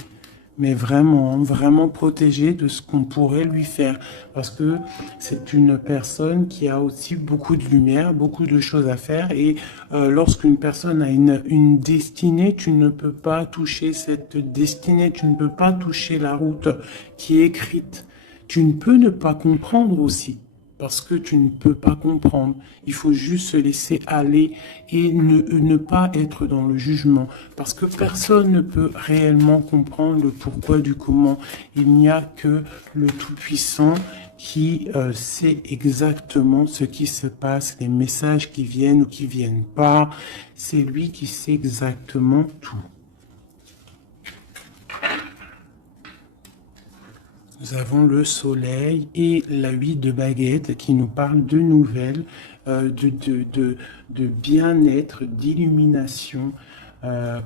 Mais vraiment, hein, vraiment protégée de ce qu'on pourrait lui faire. Parce que c'est une personne qui a aussi beaucoup de lumière, beaucoup de choses à faire. Et lorsqu'une personne a une destinée, tu ne peux pas toucher cette destinée. Tu ne peux pas toucher la route qui est écrite. Tu ne peux ne pas comprendre aussi. Parce que tu ne peux pas comprendre. Il faut juste se laisser aller et ne pas être dans le jugement. Parce que personne ne peut réellement comprendre le pourquoi du comment. Il n'y a que le Tout-Puissant qui sait exactement ce qui se passe, les messages qui viennent ou qui viennent pas. C'est lui qui sait exactement tout. Nous avons le soleil et la 8 de baguette qui nous parle de nouvelles, de bien-être, d'illumination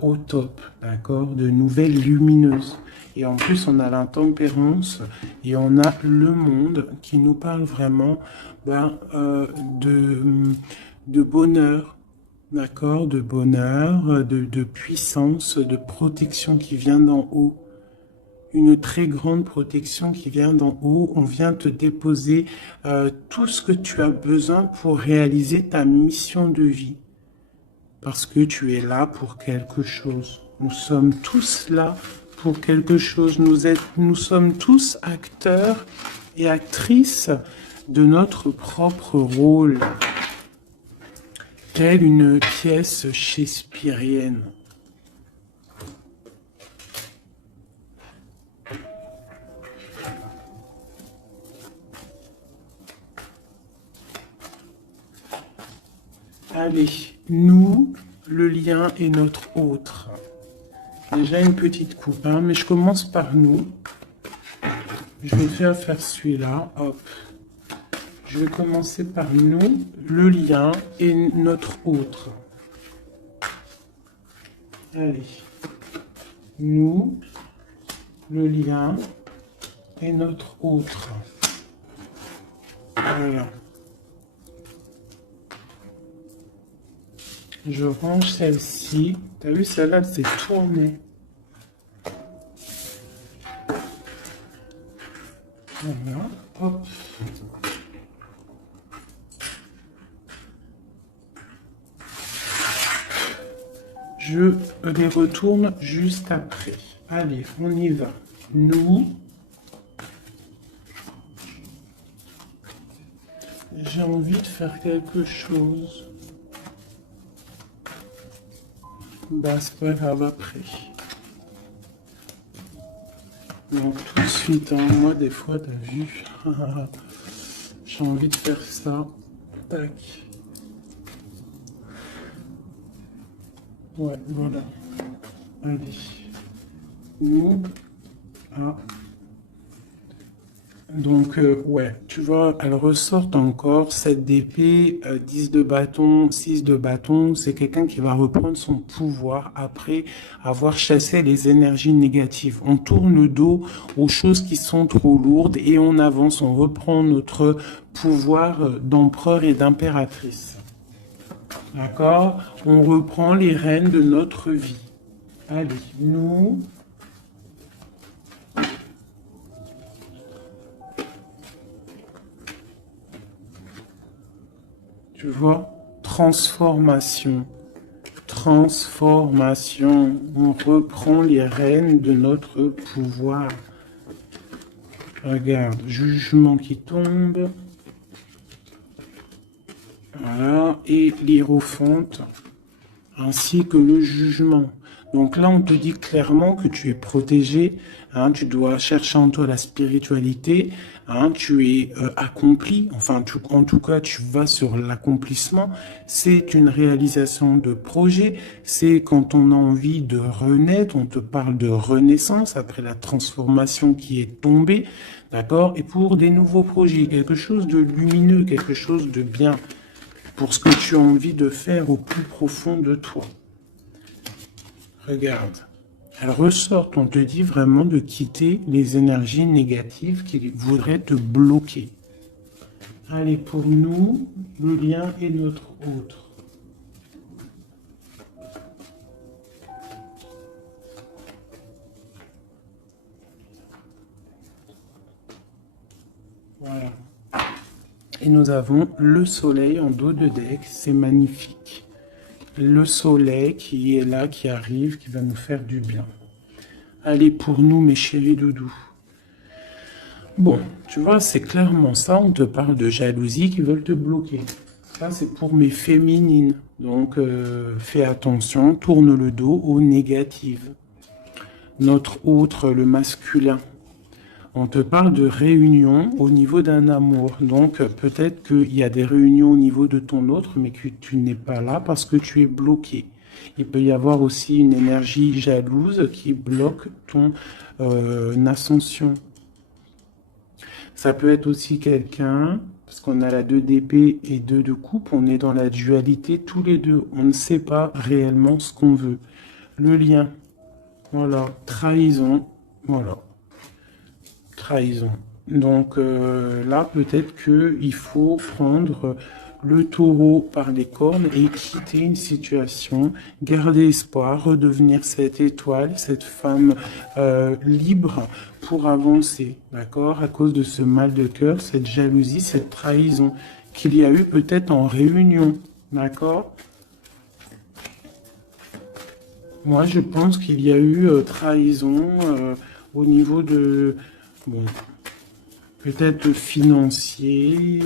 au top, d'accord, de nouvelles lumineuses. Et en plus, on a l'intempérance et on a le monde qui nous parle vraiment de bonheur, d'accord, de bonheur, de puissance, de protection qui vient d'en haut. Une très grande protection qui vient d'en haut. On vient te déposer tout ce que tu as besoin pour réaliser ta mission de vie. Parce que tu es là pour quelque chose. Nous sommes tous là pour quelque chose. Nous sommes tous acteurs et actrices de notre propre rôle. Telle une pièce shakespearienne. Allez, nous, le lien est notre autre. Déjà une petite coupe, hein, mais je commence par nous. Je vais déjà faire celui-là, hop. Je vais commencer par nous, le lien et notre autre. Allez, nous, le lien et notre autre. Voilà. Je range celle-ci. T'as vu, celle-là, elle s'est tournée. Voilà, hop. Je les retourne juste après. Allez, on y va. Nous. J'ai envie de faire quelque chose. Bah, c'est pas grave après. Donc tout de suite, hein, moi des fois, t'as vu, j'ai envie de faire ça. Tac. Ouais, voilà. Allez. Nous, ah. Donc, ouais, tu vois, elle ressort encore 7 d'épée, 10 de bâton, 6 de bâton. C'est quelqu'un qui va reprendre son pouvoir après avoir chassé les énergies négatives. On tourne le dos aux choses qui sont trop lourdes et on avance, on reprend notre pouvoir d'empereur et d'impératrice. D'accord? On reprend les rênes de notre vie. Allez, nous, tu vois, transformation. Transformation. On reprend les rênes de notre pouvoir. Regarde, jugement qui tombe. Voilà, et l'hiérophante, ainsi que le jugement. Donc là, on te dit clairement que tu es protégé, hein, tu dois chercher en toi la spiritualité, hein, tu es accompli, enfin, en tout cas, tu vas sur l'accomplissement. C'est une réalisation de projet, c'est quand on a envie de renaître, on te parle de renaissance après la transformation qui est tombée, d'accord? Et pour des nouveaux projets, quelque chose de lumineux, quelque chose de bien, pour ce que tu as envie de faire au plus profond de toi. Regarde, elles ressortent, on te dit vraiment de quitter les énergies négatives qui voudraient te bloquer. Allez, pour nous, le lien est notre autre. Voilà. Et nous avons le soleil en dos de deck, c'est magnifique. Le soleil qui est là, qui arrive, qui va nous faire du bien. Allez, pour nous, mes chéris doudous. Bon, tu vois, c'est clairement ça, on te parle de jalousie qui veulent te bloquer. Ça, c'est pour mes féminines. Donc, fais attention, tourne le dos aux négatives. Notre autre, le masculin. On te parle de réunion au niveau d'un amour. Donc, peut-être qu'il y a des réunions au niveau de ton autre, mais que tu n'es pas là parce que tu es bloqué. Il peut y avoir aussi une énergie jalouse qui bloque ton ascension. Ça peut être aussi quelqu'un, parce qu'on a la 2 d'épée et 2 de coupe, on est dans la dualité tous les deux. On ne sait pas réellement ce qu'on veut. Le lien, voilà, trahison, voilà, trahison. Donc là, peut-être qu'il faut prendre le taureau par les cornes et quitter une situation, garder espoir, redevenir cette étoile, cette femme libre pour avancer, d'accord? À cause de ce mal de cœur, cette jalousie, cette trahison qu'il y a eu peut-être en réunion, d'accord? Moi, je pense qu'il y a eu trahison au niveau de, bon, peut-être financier,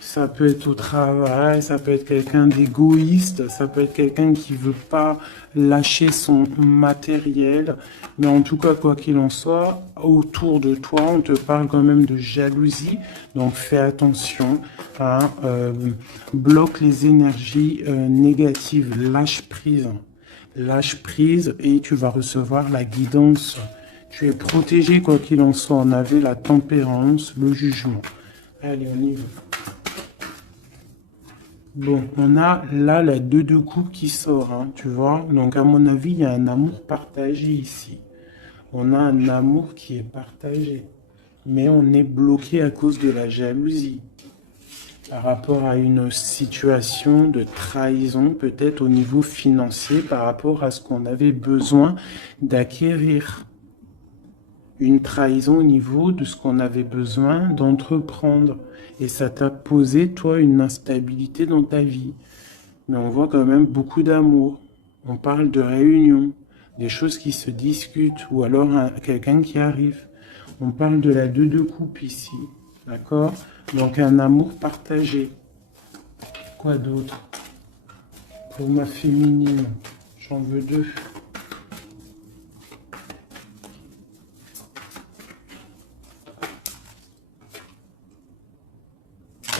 ça peut être au travail, ça peut être quelqu'un d'égoïste, ça peut être quelqu'un qui veut pas lâcher son matériel. Mais en tout cas, quoi qu'il en soit, autour de toi, on te parle quand même de jalousie. Donc fais attention, hein, bloque les énergies négatives, lâche prise. Lâche prise et tu vas recevoir la guidance. Tu es protégé quoi qu'il en soit. On avait la tempérance, le jugement. Allez, on y va. Bon, on a là la 2 de coupe qui sort, hein, tu vois. Donc, à mon avis, il y a un amour partagé ici. On a un amour qui est partagé. Mais on est bloqué à cause de la jalousie. Par rapport à une situation de trahison, peut-être au niveau financier, par rapport à ce qu'on avait besoin d'acquérir. Une trahison au niveau de ce qu'on avait besoin d'entreprendre. Et ça t'a posé, toi, une instabilité dans ta vie. Mais on voit quand même beaucoup d'amour. On parle de réunion, des choses qui se discutent, ou alors quelqu'un qui arrive. On parle de la 2 de coupe ici, d'accord? Donc un amour partagé. Quoi d'autre? Pour ma féminine, j'en veux 2.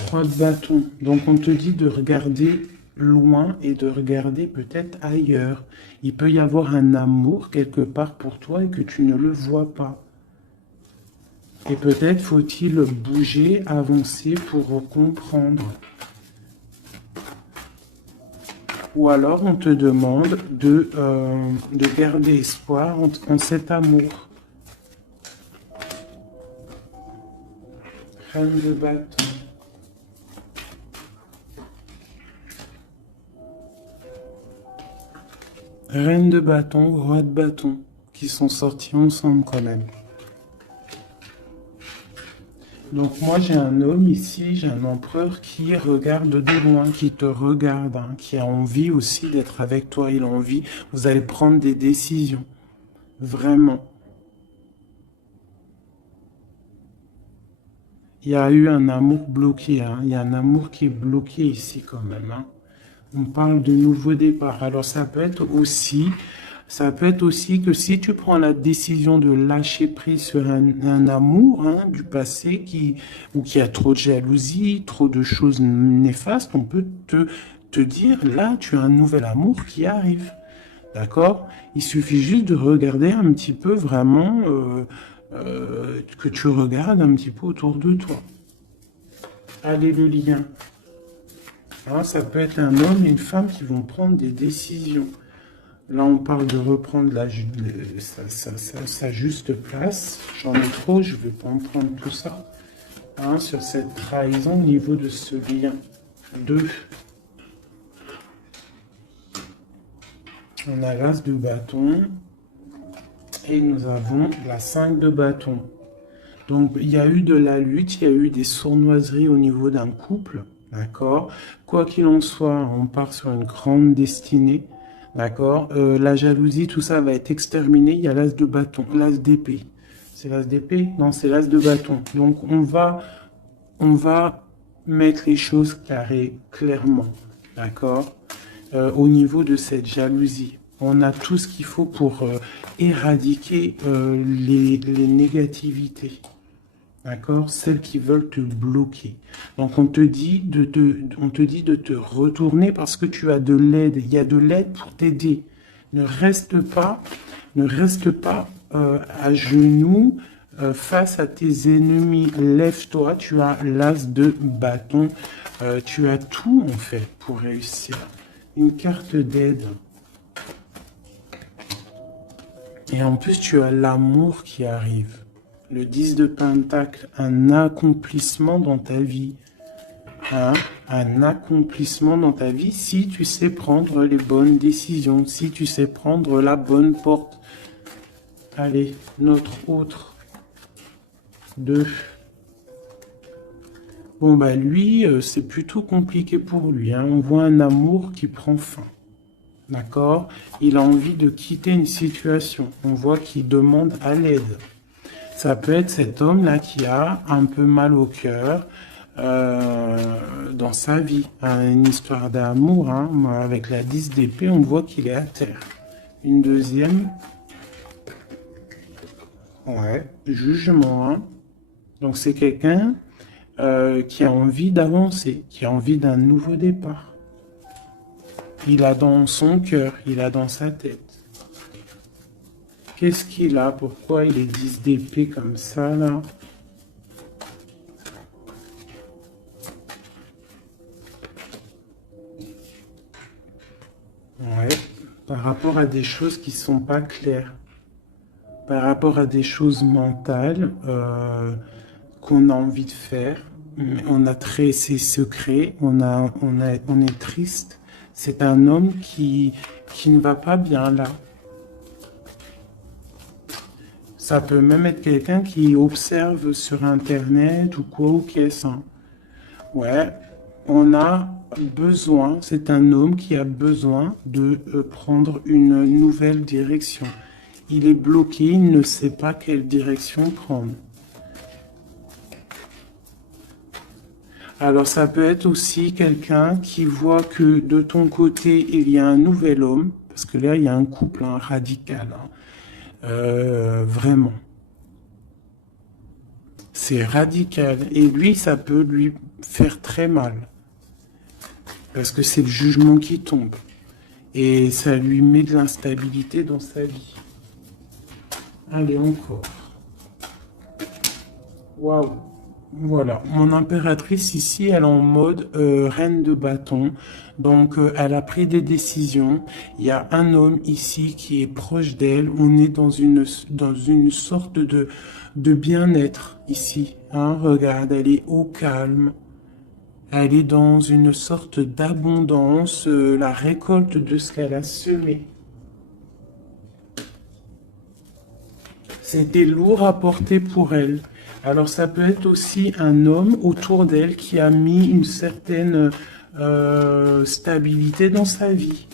3 de bâton. Donc on te dit de regarder loin et de regarder peut-être ailleurs. Il peut y avoir un amour quelque part pour toi et que tu ne le vois pas. Et peut-être faut-il bouger, avancer pour comprendre. Ou alors on te demande de garder espoir en cet amour. Reine de bâton. Reine de bâton, roi de bâton, qui sont sortis ensemble quand même. Donc moi j'ai un homme ici, j'ai un empereur qui regarde de loin, qui te regarde, hein, qui a envie aussi d'être avec toi, il a envie, vous allez prendre des décisions, vraiment. Il y a eu un amour bloqué, hein, il y a un amour qui est bloqué ici quand même, hein. On parle de nouveau départ, alors ça peut être aussi que si tu prends la décision de lâcher prise sur un amour, hein, du passé ou qui a trop de jalousie, trop de choses néfastes, on peut te dire, là, tu as un nouvel amour qui arrive. D'accord? Il suffit juste de regarder un petit peu vraiment, que tu regardes un petit peu autour de toi. Allez, le lien. Hein, ça peut être un homme et une femme qui vont prendre des décisions. Là, on parle de reprendre sa juste place. J'en ai trop, je ne vais pas en prendre tout ça. Hein, sur cette trahison au niveau de ce lien. 2. On a l'as de bâton. Et nous avons la 5 de bâton. Donc, il y a eu de la lutte, il y a eu des sournoiseries au niveau d'un couple. D'accord? Quoi qu'il en soit, on part sur une grande destinée. D'accord? La jalousie, tout ça va être exterminé. Il y a l'as de bâton, l'as d'épée. C'est l'as d'épée? Non, c'est l'as de bâton. Donc, on va mettre les choses carrées, clairement. D'accord? Au niveau de cette jalousie. On a tout ce qu'il faut pour éradiquer les négativités. D'accord? Celles qui veulent te bloquer. Donc, on te dit de te retourner parce que tu as de l'aide. Il y a de l'aide pour t'aider. Ne reste pas à genoux face à tes ennemis. Lève-toi, tu as l'as de bâton. Tu as tout, en fait, pour réussir. Une carte d'aide. Et en plus, tu as l'amour qui arrive. Le 10 de Pentacle, un accomplissement dans ta vie. Hein? Un accomplissement dans ta vie si tu sais prendre les bonnes décisions, si tu sais prendre la bonne porte. Allez, notre autre. 2. Bon, bah lui, c'est plutôt compliqué pour lui. Hein. On voit un amour qui prend fin. D'accord? Il a envie de quitter une situation. On voit qu'il demande à l'aide. Ça peut être cet homme-là qui a un peu mal au cœur dans sa vie. Une histoire d'amour, hein. Avec la 10 d'épée, on voit qu'il est à terre. Une deuxième. Ouais, jugement. Hein. Donc c'est quelqu'un qui a envie d'avancer, qui a envie d'un nouveau départ. Il a dans son cœur, il a dans sa tête. Qu'est-ce qu'il a? Pourquoi il est 10 d'épée comme ça, là? Ouais, par rapport à des choses qui sont pas claires. Par rapport à des choses mentales qu'on a envie de faire. On a ses secrets, on est triste. C'est un homme qui ne va pas bien, là. Ça peut même être quelqu'un qui observe sur Internet ou quoi, ou qu'est-ce. Hein. Ouais, on a besoin, c'est un homme qui a besoin de prendre une nouvelle direction. Il est bloqué, il ne sait pas quelle direction prendre. Alors ça peut être aussi quelqu'un qui voit que de ton côté, il y a un nouvel homme, parce que là, il y a un couple hein, radical. Hein. Vraiment. C'est radical. Et lui, ça peut lui faire très mal. parce que c'est le jugement qui tombe. Et ça lui met de l'instabilité dans sa vie. Allez, encore. Waouh. Voilà, mon impératrice ici, elle est en mode reine de bâton. Donc, elle a pris des décisions. Il y a un homme ici qui est proche d'elle. On est dans une sorte de bien-être ici. Hein. Regarde, elle est au calme. Elle est dans une sorte d'abondance, la récolte de ce qu'elle a semé. C'était lourd à porter pour elle. Alors ça peut être aussi un homme autour d'elle qui a mis une certaine stabilité dans sa vie.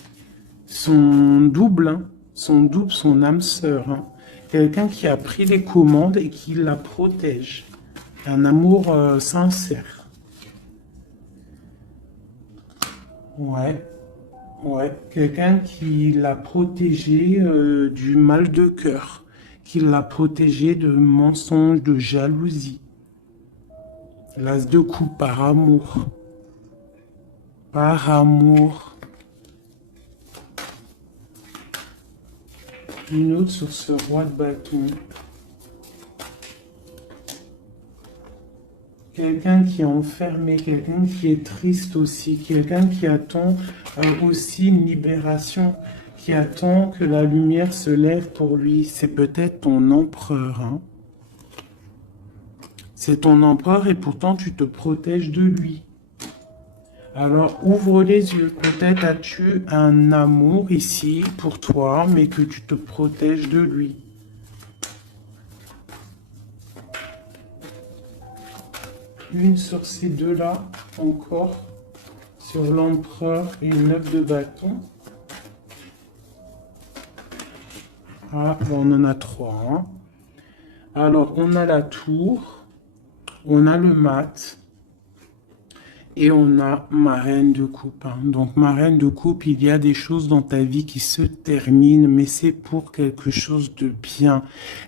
Son double, hein, son âme sœur. Hein. Quelqu'un qui a pris les commandes et qui la protège. Un amour sincère. Ouais, ouais. Quelqu'un qui l'a protégé du mal de cœur. Qui l'a protégé de mensonges, de jalousie. L'as de coupe par amour. Par amour. Une autre sur ce roi de bâton. Quelqu'un qui est enfermé, quelqu'un qui est triste aussi, quelqu'un qui attend aussi une libération, qui attend que la lumière se lève pour lui. C'est peut-être ton empereur. Hein. C'est ton empereur et pourtant tu te protèges de lui. Alors ouvre les yeux. Peut-être as-tu un amour ici pour toi, mais que tu te protèges de lui. Une sur ces deux-là, encore. Sur l'empereur, une 9 de bâton. Ah, bon, on en a 3. Hein. Alors, on a la tour, on a le mat, et on a ma reine de coupe. Hein. Donc, ma reine de coupe, il y a des choses dans ta vie qui se terminent, mais c'est pour quelque chose de bien.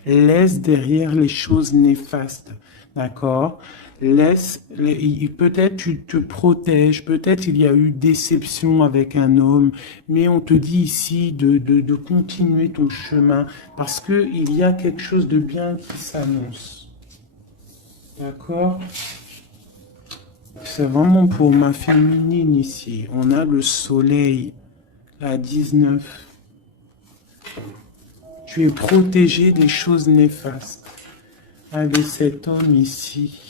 Laisse derrière les choses néfastes. D'accord? Peut-être tu te protèges, peut-être il y a eu déception avec un homme, mais on te dit ici de continuer ton chemin parce que il y a quelque chose de bien qui s'annonce. D'accord? C'est vraiment pour ma féminine ici. On a le soleil, la 19. Tu es protégé des choses néfastes. Avec cet homme ici.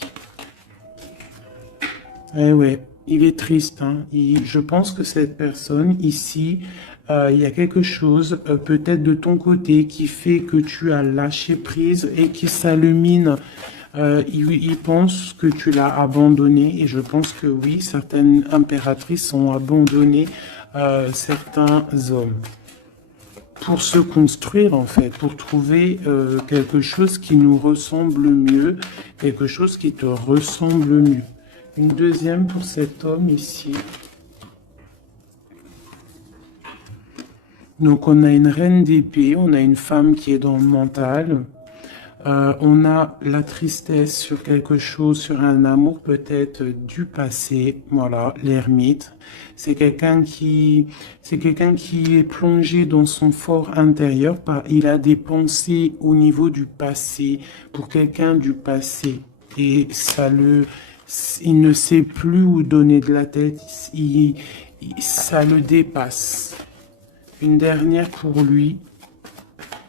Eh ouais, il est triste. Hein. Je pense que cette personne ici, il y a quelque chose peut-être de ton côté qui fait que tu as lâché prise et qui s'illumine. Il pense que tu l'as abandonné et je pense que oui, certaines impératrices ont abandonné certains hommes pour se construire en fait, pour trouver quelque chose qui nous ressemble mieux, quelque chose qui te ressemble mieux. Une deuxième pour cet homme ici. Donc on a une reine d'épée, on a une femme qui est dans le mental. On a la tristesse sur quelque chose, sur un amour peut-être du passé. Voilà, l'ermite. C'est quelqu'un qui est plongé dans son fort intérieur. Il a des pensées au niveau du passé, pour quelqu'un du passé. Et il ne sait plus où donner de la tête. Ça le dépasse. Une dernière pour lui.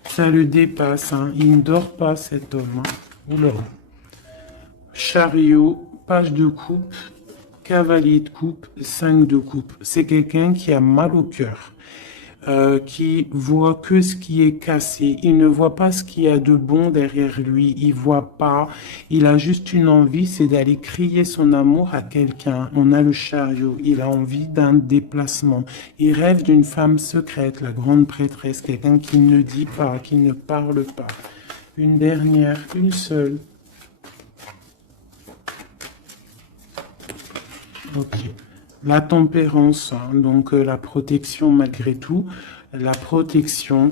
Ça le dépasse, hein. Il ne dort pas cet homme. Hein. Oula. Chariot, page de coupe, cavalier de coupe, 5 de coupe. C'est quelqu'un qui a mal au cœur, qui voit que ce qui est cassé. Il ne voit pas ce qu'il y a de bon derrière lui. Il voit pas. Il a juste une envie, c'est d'aller crier son amour à quelqu'un. On a le chariot. Il a envie d'un déplacement. Il rêve d'une femme secrète, la grande prêtresse, quelqu'un qui ne dit pas, qui ne parle pas. Une dernière, une seule. Ok. La tempérance, hein, donc la protection malgré tout, la protection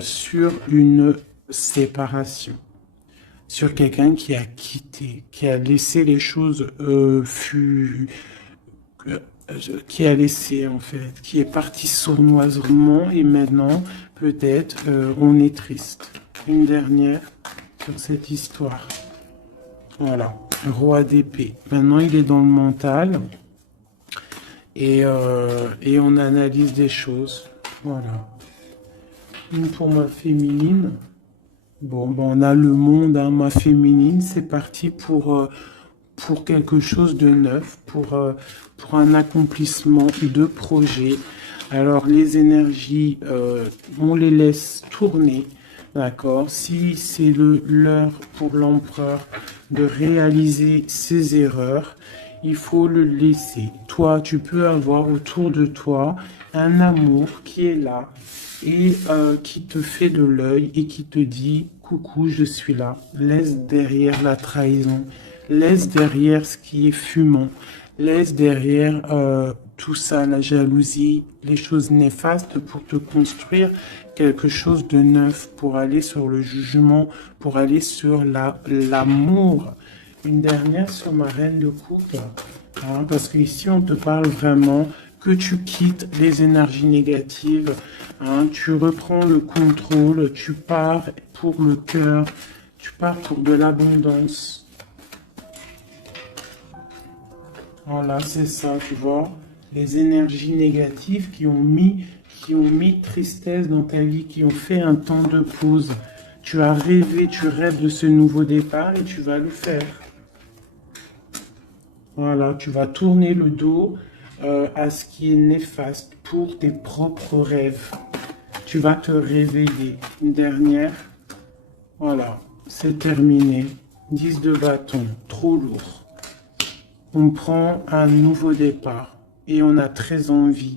sur une séparation, sur quelqu'un qui a quitté, qui a laissé les choses qui a laissé en fait, qui est parti sournoisement et maintenant peut-être on est triste. Une dernière sur cette histoire. Voilà, roi d'épée. Maintenant il est dans le mental et on analyse des choses. Voilà. Une pour ma féminine. Bon, ben on a le monde, hein, ma féminine, c'est parti pour quelque chose de neuf, pour un accomplissement de projet. Alors les énergies, on les laisse tourner, d'accord? Si c'est l'heure pour l'empereur de réaliser ses erreurs, il faut le laisser. Toi, tu peux avoir autour de toi un amour qui est là et qui te fait de l'œil et qui te dit coucou, je suis là. Laisse derrière la trahison, laisse derrière ce qui est fumant, laisse derrière tout ça, la jalousie, les choses néfastes pour te construire quelque chose de neuf, pour aller sur le jugement, pour aller sur l'amour. Une dernière sur ma reine de coupe, hein, parce qu'ici on te parle vraiment que tu quittes les énergies négatives, hein, tu reprends le contrôle, tu pars pour le cœur, tu pars pour de l'abondance. Voilà, c'est ça, tu vois. Les énergies négatives qui ont mis tristesse dans ta vie, qui ont fait un temps de pause. Tu as rêvé, tu rêves de ce nouveau départ et tu vas le faire. Voilà, tu vas tourner le dos à ce qui est néfaste pour tes propres rêves. Tu vas te réveiller. Une dernière. Voilà, c'est terminé. 10 de bâton, trop lourd. On prend un nouveau départ et on a très envie